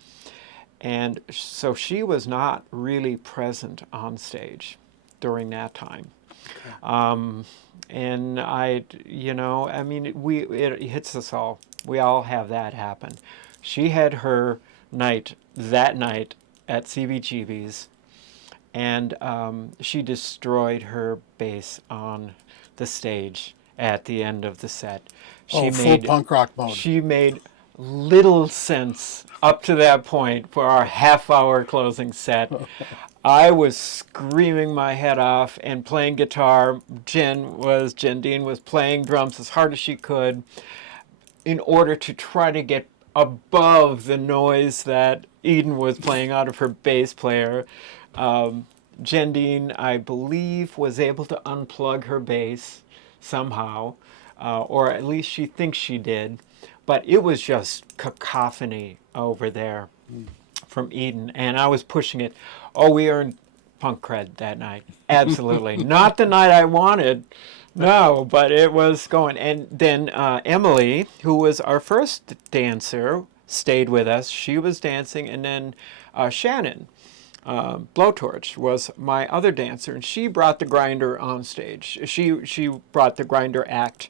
and so she was not really present on stage during that time. And I mean, it hits us all. We all have that happen. She had her night that night at CBGB's, and she destroyed her bass on the stage at the end of the set. Full punk rock mode. She made little sense up to that point for our half-hour closing set. I was screaming my head off and playing guitar. Jen Dean was playing drums as hard as she could in order to try to get above the noise that Eden was playing out of her bass player. Jen Dean, I believe, was able to unplug her bass somehow, or at least she thinks she did. But it was just cacophony over there from Eden, and I was pushing it. Oh, we earned punk cred that night. Absolutely. Not the night I wanted, no, but it was going. And then Emily, who was our first dancer, stayed with us. She was dancing, and then Shannon, Blowtorch, was my other dancer, and she brought the grinder on stage. She brought the grinder act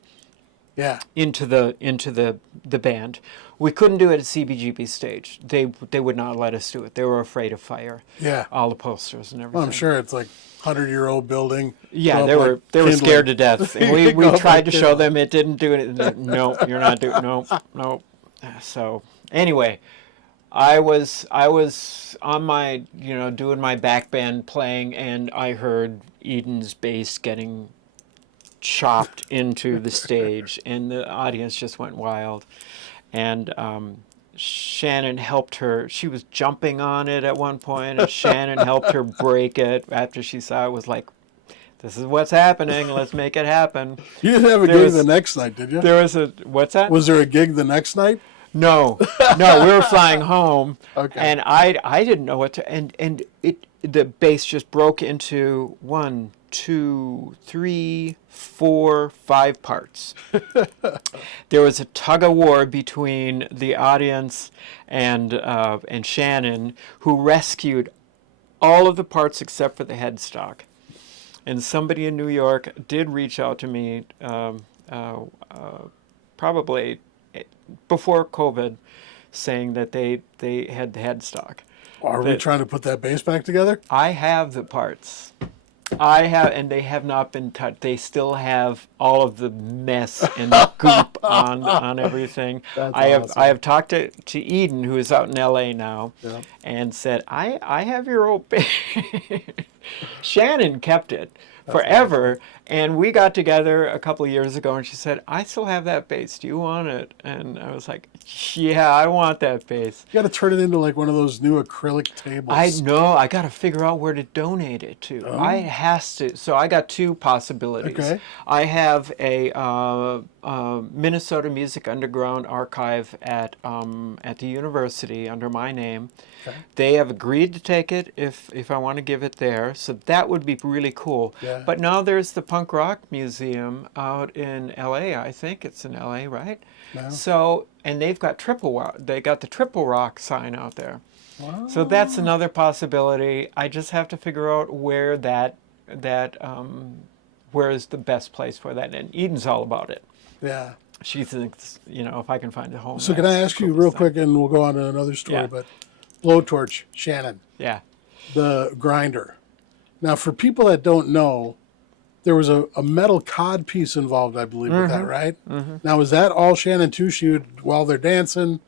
into the band. We couldn't do it at CBGB stage. They would not let us do it. They were afraid of fire. Yeah. All the posters and everything. Well, I'm sure it's like 100-year-old building. Yeah, they were scared to death. And we tried to show them it didn't do it. No, you're not doing. No. So anyway, I was on my doing my back bend playing, and I heard Eden's bass getting chopped into the stage, and the audience just went wild. And Shannon helped her. She was jumping on it at one point, and Shannon helped her break it after she saw it was like, this is what's happening. Let's make it happen. You didn't have a gig the next night, did you? There was what's that? Was there a gig the next night? No, we were flying home, okay. And I didn't know what to, and the bass just broke into 1, 2, 3, 4, 5 parts. There was a tug of war between the audience and Shannon, who rescued all of the parts except for the headstock. And somebody in New York did reach out to me, probably before COVID, saying that they had the headstock. Are we trying to put that bass back together? I have the parts. And they have not been touched. They still have all of the mess and goop on everything. That's awesome. awesome. I have talked to Eden, who is out in LA now, and said, I have your old bass. Shannon kept it forever. Awesome. And we got together a couple of years ago, and she said, I still have that bass. Do you want it? And I was like, yeah, I want that bass. You got to turn it into like one of those new acrylic tables. I know. I got to figure out where to donate it to. So I got 2 possibilities. Okay. I have a Minnesota Music Underground archive at the university under my name. Okay. They have agreed to take it if I want to give it there. So that would be really cool. Yeah. But now there's the Punk Rock Museum out in LA. I think it's in LA, right? No. So, and they've got they got the Triple Rock sign out there. Wow. So that's another possibility. I just have to figure out where where is the best place for that. And Eden's all about it. Yeah. She thinks, if I can find a home. So can I ask you real quick, and we'll go on to another story, but Blowtorch, Shannon. Yeah. The grinder. Now, for people that don't know, there was a metal cod piece involved, I believe, with that, right? Mm-hmm. Now, is that all Shannon, too? She would, while they're dancing?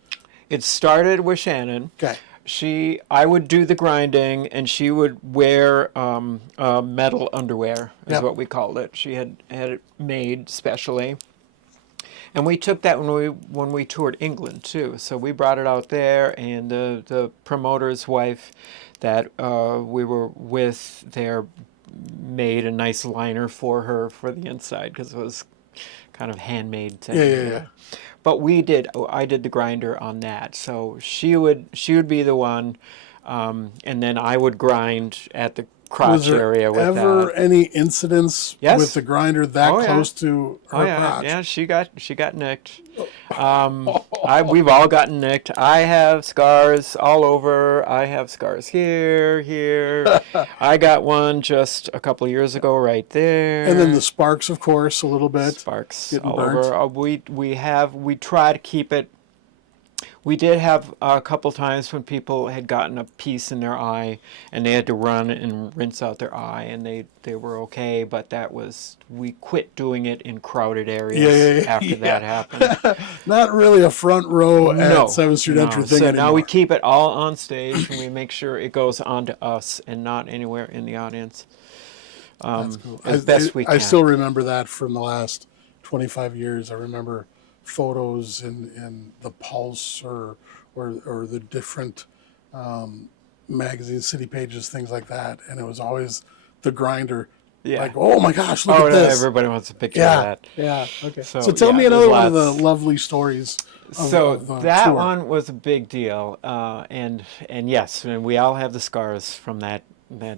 It started with Shannon. Okay. I would do the grinding, and she would wear metal underwear, is what we called it. She had it made specially. And we took that when we toured England, too. So we brought it out there, and the promoter's wife that we were with there made a nice liner for her for the inside because it was kind of handmade thing. Yeah. But I did the grinder on that. So she would be the one, and then I would grind at the Was crotch there area with ever that. any incidents Yes. with the grinder that Oh, yeah. close to her crotch? Yeah, she got nicked. We've all gotten nicked. I have scars all over. I have scars here. I got one just a couple years ago right there. And then the sparks, of course, a little bit. Sparks getting all burnt. over. We try to keep it. We did have a couple times when people had gotten a piece in their eye and they had to run and rinse out their eye, and they were okay, but we quit doing it in crowded areas after that happened. Not really a front row No, at 7th Street entry thing so anymore. now we keep it all on stage and we make sure it goes on to us and not anywhere in the audience. That's cool. As best we can. I still remember that from the last 25 years. I remember photos in the Pulse or the different magazines, City Pages, things like that, and it was always the grinder. Yeah. Like, oh my gosh, look at this. Everybody wants a picture of that. Yeah. Okay. So tell me another one of the lovely stories. Of that tour. one was a big deal, and yes, and we all have the scars from that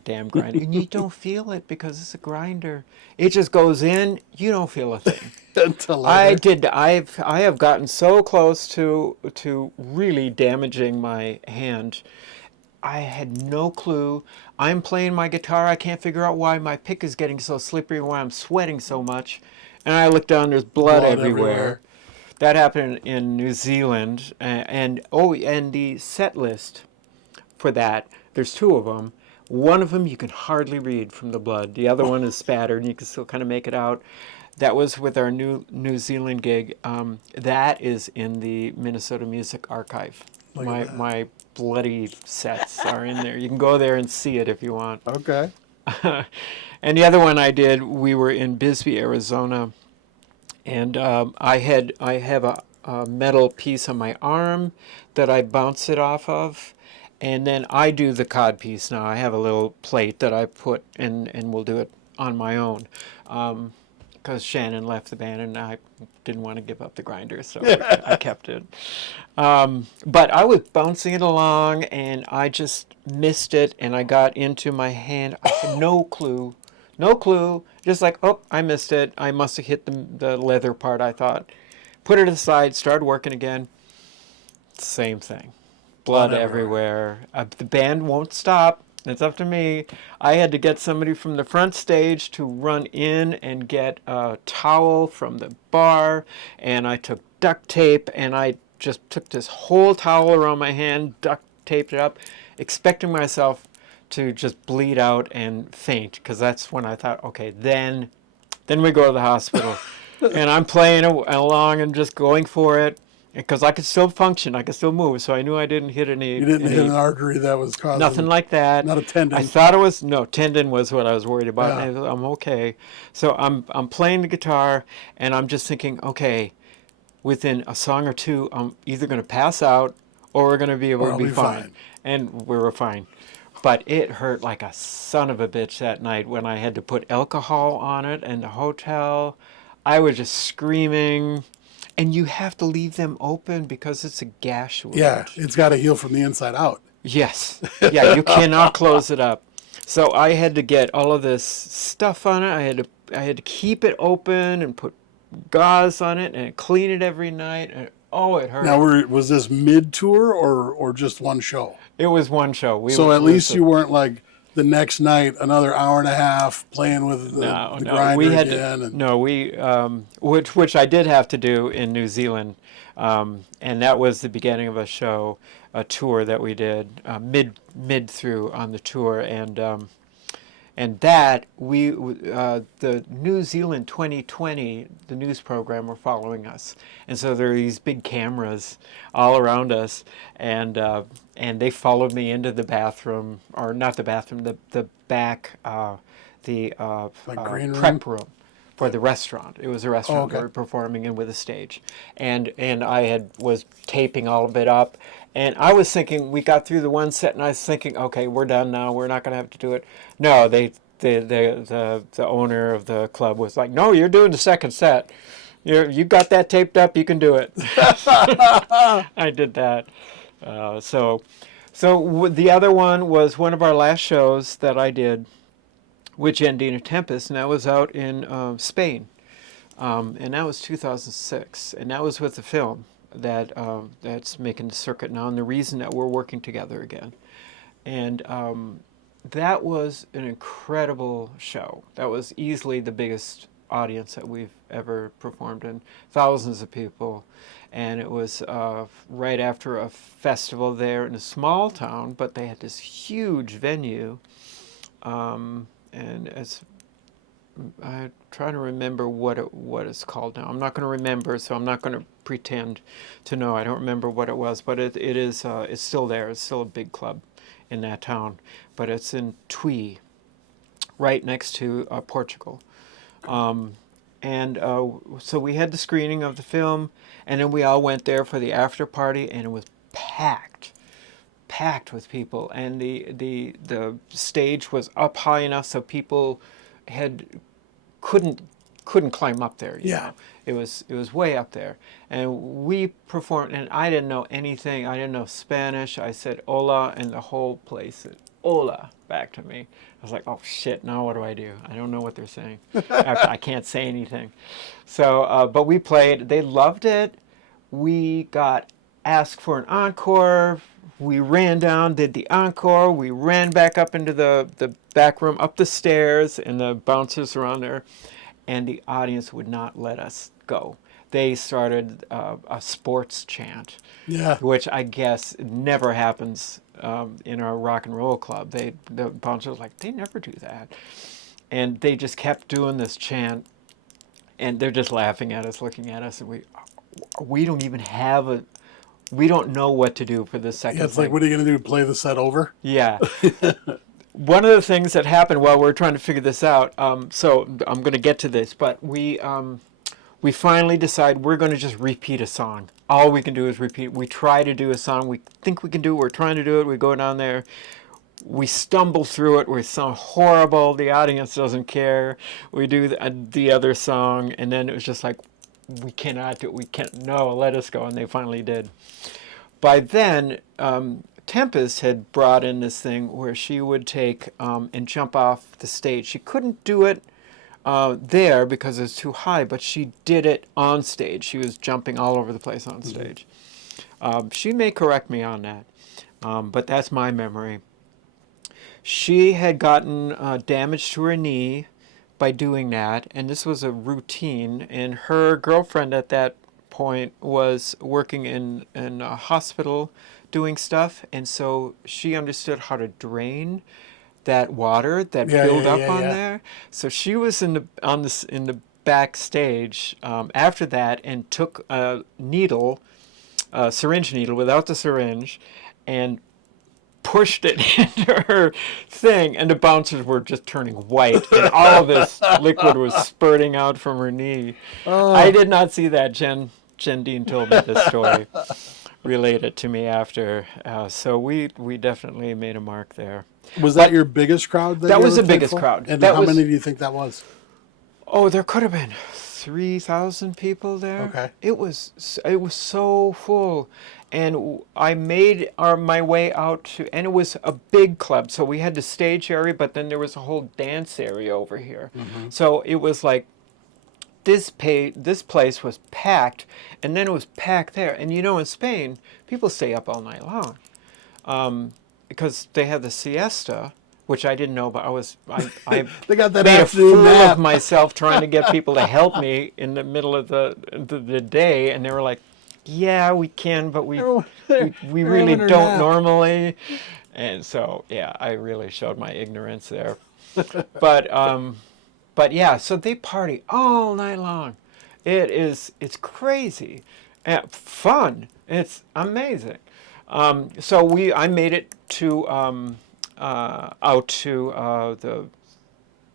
damn grinder, and you don't feel it because it's a grinder. It just goes in. You don't feel a thing. I have gotten so close to really damaging my hand. I had no clue. I'm playing my guitar. I can't figure out why my pick is getting so slippery, why I'm sweating so much. And I look down, there's blood everywhere. That happened in New Zealand. And the set list for that, there's two of them. One of them you can hardly read from the blood. The other one is spattered, and you can still kind of make it out. That was with our New Zealand gig. That is in the Minnesota Music Archive. My bloody sets are in there. You can go there and see it if you want. Okay. And the other one I did, we were in Bisbee, Arizona, and I have a metal piece on my arm that I bounce it off of, and then I do the cod piece now. I have a little plate that I put in, and we'll do it on my own. Because Shannon left the band and I didn't want to give up the grinder, so I kept it. But I was bouncing it along and I just missed it and I got into my hand. I had no clue. Just like, oh, I missed it. I must have hit the leather part, I thought. Put it aside, started working again. Same thing. Blood everywhere. The band won't stop. It's up to me. I had to get somebody from the front stage to run in and get a towel from the bar, and I took duct tape, and I just took this whole towel around my hand, duct taped it up, expecting myself to just bleed out and faint, because that's when I thought, okay, then we go to the hospital. And I'm playing along and just going for it. Because I could still function, I could still move, so I knew I didn't hit any. You didn't hit an artery that was causing. Nothing like that. Not a tendon. I thought it was tendon was what I was worried about. Yeah. And I'm okay. So I'm playing the guitar, and I'm just thinking, okay, within a song or two, I'm either going to pass out or we're going to be able to be fine. And we were fine. But it hurt like a son of a bitch that night when I had to put alcohol on it in the hotel. I was just screaming. And you have to leave them open because it's a gash wound. Yeah, it's got to heal from the inside out. Yes. Yeah, you cannot close it up. So I had to get all of this stuff on it. I had to keep it open and put gauze on it and clean it every night. And, it hurt. Now, was this mid-tour or just one show? It was one show. So at least you weren't like the next night, another hour and a half playing with the grinder we had again. Which I did have to do in New Zealand, and that was the beginning of a tour that we did mid through on the tour, and that the New Zealand 2020, the news program, were following us, and so there are these big cameras all around us, and they followed me into the bathroom, or not the bathroom, the back, Like green prep room. for the restaurant. It was a restaurant okay. we were performing in with a stage, and I was taping all of it up, and I was thinking we got through the one set, and I was thinking, okay, we're done now. We're not going to have to do it. No, the owner of the club was like, no, you're doing the second set. You got that taped up. You can do it. I did that. The other one was one of our last shows that I did with Jandina Tempest, and that was out in Spain. And that was 2006, and that was with the film that's making the circuit now, and the reason that we're working together again. And that was an incredible show. That was easily the biggest audience that we've ever performed in, thousands of people. And it was right after a festival there in a small town, but they had this huge venue. And I'm trying to remember what it's called now. I'm not going to remember, so I'm not going to pretend to know. I don't remember what it was, but it's still there. It's still a big club in that town, but it's in Tui, right next to Portugal. So we had the screening of the film, and then we all went there for the after party, and it was packed with people, and the stage was up high enough so people couldn't climb up there. You know? It was way up there, and we performed, and I didn't know anything. I didn't know Spanish. I said hola, and the whole place said hola back to me. I was like, oh shit, now what do? I don't know what they're saying. I can't say anything. So, but we played. They loved it. We got asked for an encore. We ran down, did the encore. We ran back up into the back room, up the stairs, and the bouncers were on there. And the audience would not let us go. They started a sports chant, which I guess never happens in our rock and roll club. The bouncers were like, they never do that. And they just kept doing this chant, and they're just laughing at us, looking at us, and we don't even have we don't know what to do for this second thing. It's like, what are you going to do, play the set over? Yeah. One of the things that happened while we're trying to figure this out, so I'm going to get to this, but we finally decide we're going to just repeat a song. All we can do is repeat. We try to do a song. We think we can do it. We're trying to do it. We go down there. We stumble through it. We sound horrible. The audience doesn't care. We do the other song, and then it was just like, we cannot do it. We can't. No, let us go. And they finally did. By then, Tempest had brought in this thing where she would take and jump off the stage. She couldn't do it there because it was too high, but she did it on stage. She was jumping all over the place on stage. She may correct me on that, but that's my memory. She had gotten damage to her knee by doing that, and this was a routine, and her girlfriend at that point was working in a hospital doing stuff, and so she understood how to drain that water that built up on there. So she was in the backstage after that, and took a needle, a syringe needle without the syringe, and pushed it into her thing, and the bouncers were just turning white, and all of this liquid was spurting out from her knee. I did not see that. Jen Dean told me this story, relayed it to me after. So we definitely made a mark there. Was that your biggest crowd? That was the biggest crowd. And how many do you think that was? Oh, there could have been 3,000 people there. Okay. It was so full. And I made my way out to, and it was a big club. So we had the stage area, but then there was a whole dance area over here. Mm-hmm. So it was like, this place was packed, and then it was packed there. And you know, in Spain, people stay up all night long because they have the siesta, which I didn't know, but I they got that made a fool nap of myself trying to get people to help me in the middle of the day, and they were like, yeah, we can, but we really don't normally. And so, yeah, I really showed my ignorance there. But yeah, so they party all night long. It's crazy, and fun. It's amazing. So I made it to out to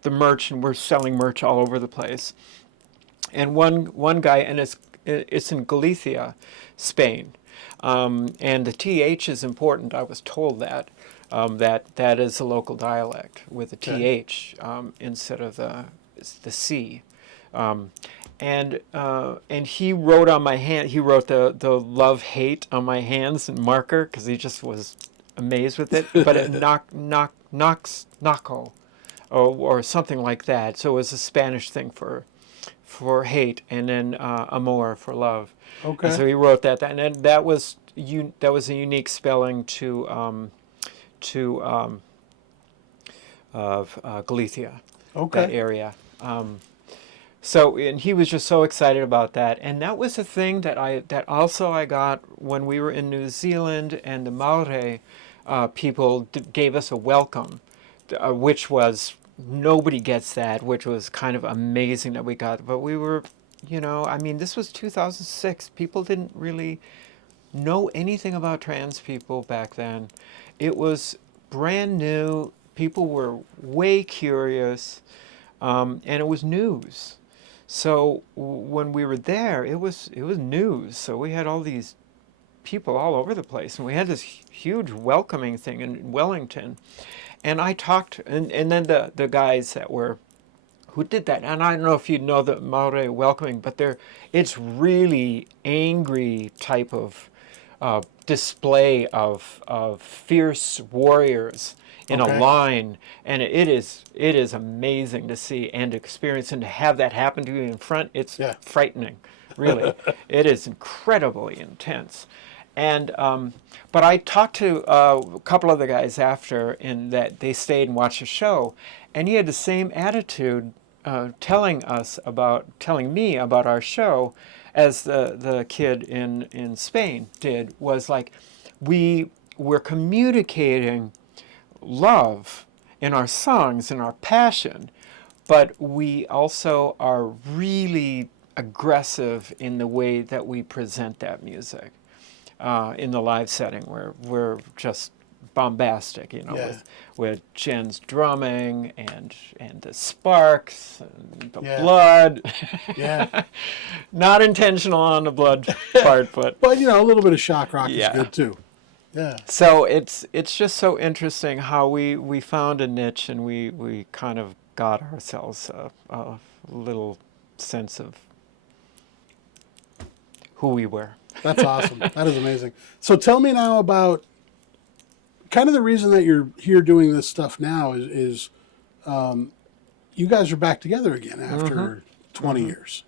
the merch, and we're selling merch all over the place. And one guy, and it's in Galicia, Spain, and the th is important. I was told that that is a local dialect with a Okay. th instead of the c. Um, and he wrote on my hand. He wrote the love hate on my hands in marker because he just was amazed with it. But it knocks naco, or something like that. So it was a Spanish thing for hate, and then amor for love. And Okay. so he wrote that, and then that was a unique spelling to of Galicia, that Okay. area. So, and he was just so excited about that, and that was a thing that also I got when we were in New Zealand, and the Maori people gave us a welcome, which was nobody gets that, which was kind of amazing that we got. But we were, I mean, this was 2006. People didn't really know anything about trans people back then. It was brand new. People were way curious, and it was news. So when we were there, it was news. So we had all these people all over the place, and we had this huge welcoming thing in Wellington. And I talked, and then the guys who did that, and I don't know if you know the Maori welcoming, but it's really angry type of display of fierce warriors in a Okay. line, and it is amazing to see and experience, and to have that happen to you in front. It's Yeah. frightening, really. It is incredibly intense. And but I talked to a couple of the guys after, in that they stayed and watched the show, and he had the same attitude, telling me about our show, as the kid in Spain did. Was like, we were communicating love in our songs and our passion, but we also are really aggressive in the way that we present that music, in the live setting, where we're just bombastic, Yeah. with Jen's drumming, and the sparks and the Yeah. blood. Yeah. Not intentional on the blood part, but But a little bit of shock rock is yeah. good too. Yeah. So it's just so interesting how we found a niche, and we kind of got ourselves a little sense of who we were. That's awesome. That is amazing. So tell me now about kind of the reason that you're here doing this stuff now is you guys are back together again after 20 years.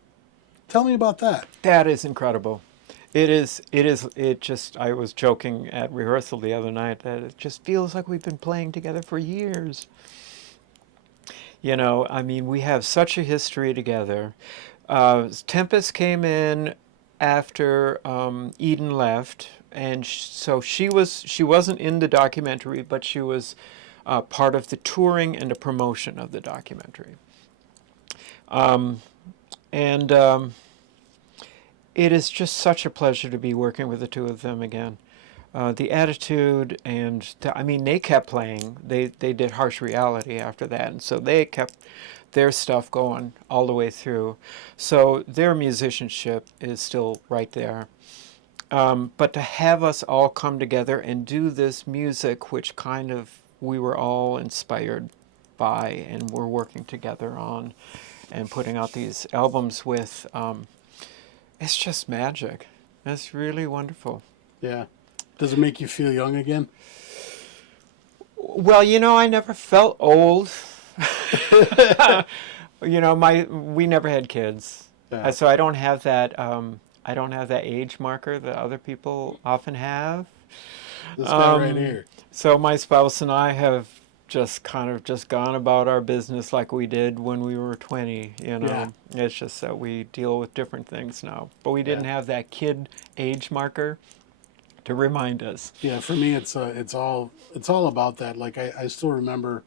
Tell me about that. That is incredible. It is. It is. It just. I was joking at rehearsal the other night that it just feels like we've been playing together for years. I mean, we have such a history together. Tempest came in after Eden left, and so she wasn't in the documentary, but she was part of the touring and the promotion of the documentary. And it is just such a pleasure to be working with the two of them again. The attitude, and I mean, they kept playing. They did Harsh Reality after that, and so they kept their stuff going all the way through. So their musicianship is still right there. But to have us all come together and do this music, which kind of we were all inspired by, and we're working together on, and putting out these albums with, it's just magic. It's really wonderful. Yeah. Does it make you feel young again? Well, I never felt old. We never had kids, Yeah. so I don't have that. I don't have that age marker that other people often have. This guy right here. So my spouse and I have just kind of just gone about our business like we did when we were 20. Yeah. It's just that we deal with different things now. But we didn't Yeah. have that kid age marker to remind us. Yeah, for me, it's all about that. Like I still remember,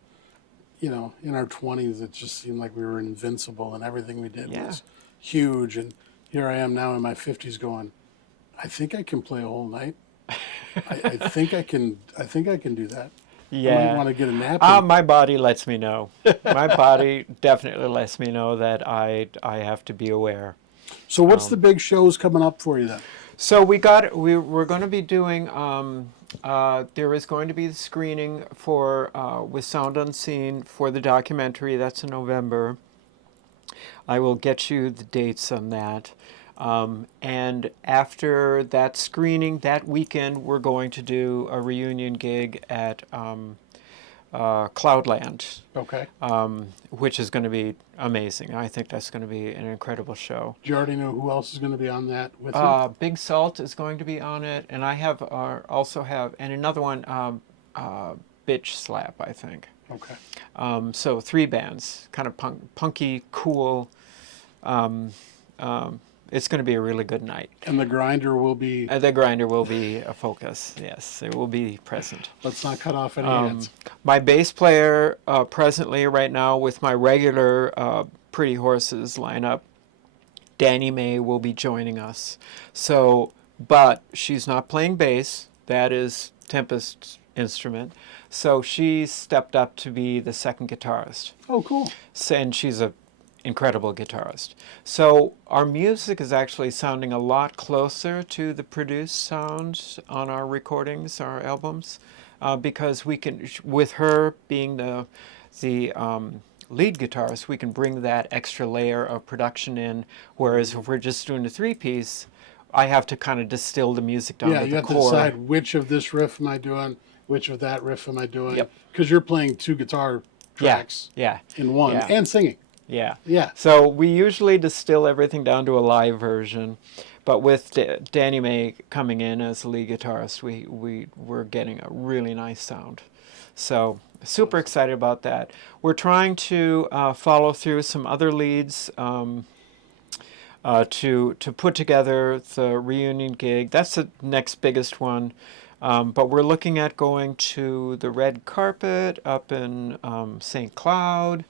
in our 20s, it just seemed like we were invincible, and everything we did Yeah. was huge. And here I am now in my 50s, going, I think I can play a whole night. I think I can. I think I can do that. Yeah. I might want to get a nap in. My body lets me know. My body definitely lets me know that I have to be aware. So what's the big shows coming up for you then? So we're going to be doing. There is going to be the screening for with Sound Unseen for the documentary. That's in November. I will get you the dates on that. And after that screening, that weekend, we're going to do a reunion gig at Cloudland, Okay. which is going to be amazing. I think that's going to be an incredible show. Do you already know who else is going to be on that with you? Big Salt is going to be on it, and I have also have and another one, Bitch Slap, I think. Okay. So 3 bands, kind of punky, cool. It's going to be a really good night. And the grinder will be... The grinder will be a focus, yes. It will be present. Let's not cut off any hands. My bass player presently right now with my regular Pretty Horses lineup, Danny May will be joining us. So, but she's not playing bass. That is Tempest's instrument. So she stepped up to be the second guitarist. Oh, cool. And she's an incredible guitarist. So our music is actually sounding a lot closer to the produced sounds on our recordings, our albums, because we can, with her being the lead guitarist, we can bring that extra layer of production in, whereas if we're just doing a 3-piece, I have to kind of distill the music down to the core. Yeah, you have to decide which of this riff am I doing, which of that riff am I doing. Yep. Because you're playing 2 guitar tracks in one, and singing. Yeah. Yeah. So we usually distill everything down to a live version, but with Danny May coming in as the lead guitarist, we're getting a really nice sound. So super excited about that. We're trying to follow through some other leads to put together the reunion gig. That's the next biggest one. But we're looking at going to the red carpet up in St. Cloud.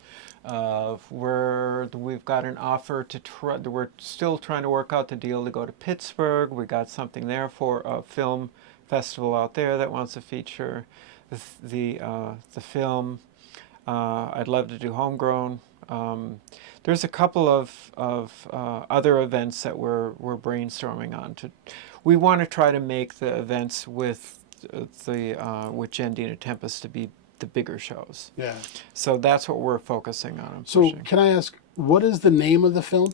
We've got an offer to try. We're still trying to work out the deal to go to Pittsburgh. We got something there for a film festival out there that wants to feature the film. I'd love to do Homegrown. There's a couple of other events that we're brainstorming on. We want to try to make the events with Jen Dina Tempest to be the bigger shows. Yeah. So that's what we're focusing on. So can I ask, what is the name of the film?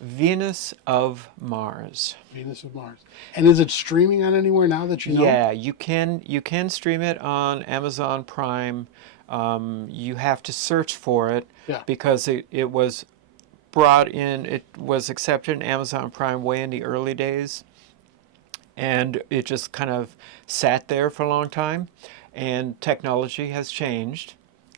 Venus of Mars. Venus of Mars. And is it streaming on anywhere now that you know? Yeah, you can stream it on Amazon Prime. You have to search for it because it was brought in, it was accepted in Amazon Prime way in the early days, and it just kind of sat there for a long time, and technology has changed,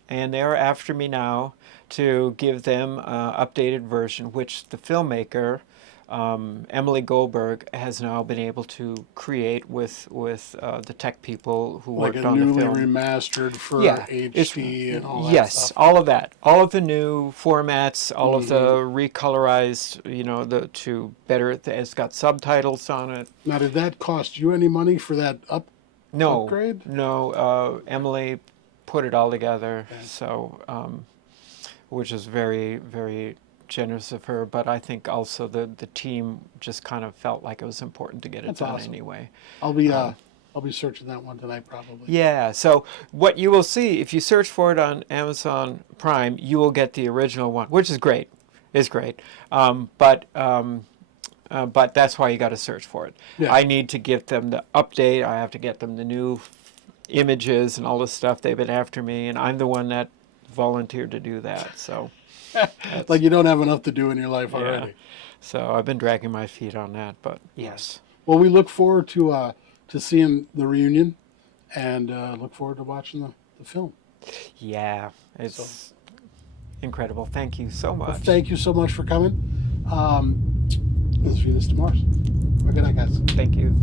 and they are after me now to give them an updated version, which the filmmaker, Emily Goldberg, has now been able to create with the tech people who worked on the film. Like a newly remastered for HD and all that yes, stuff. all of that. All of the new formats, all of the recolorized, to better it. It's got subtitles on it. Now, did that cost you any money for that upgrade? No, Emily put it all together, so which is very, very generous of her, but I think also the team just kind of felt like it was important to get it done anyway. I'll be searching that one tonight probably. Yeah, so what you will see if you search for it on Amazon Prime, you will get the original one, which is great. It's great, but that's why you got to search for it. Yeah. I need to get them the update. I have to get them the new images and all this stuff. They've been after me, and I'm the one that volunteered to do that. So. Like you don't have enough to do in your life already. So I've been dragging my feet on that, but yes. Well, we look forward to seeing the reunion, and look forward to watching the film. Yeah, it's incredible. Thank you so much. Well, thank you so much for coming. This is Venus to Mars. Good night, guys. Thank you.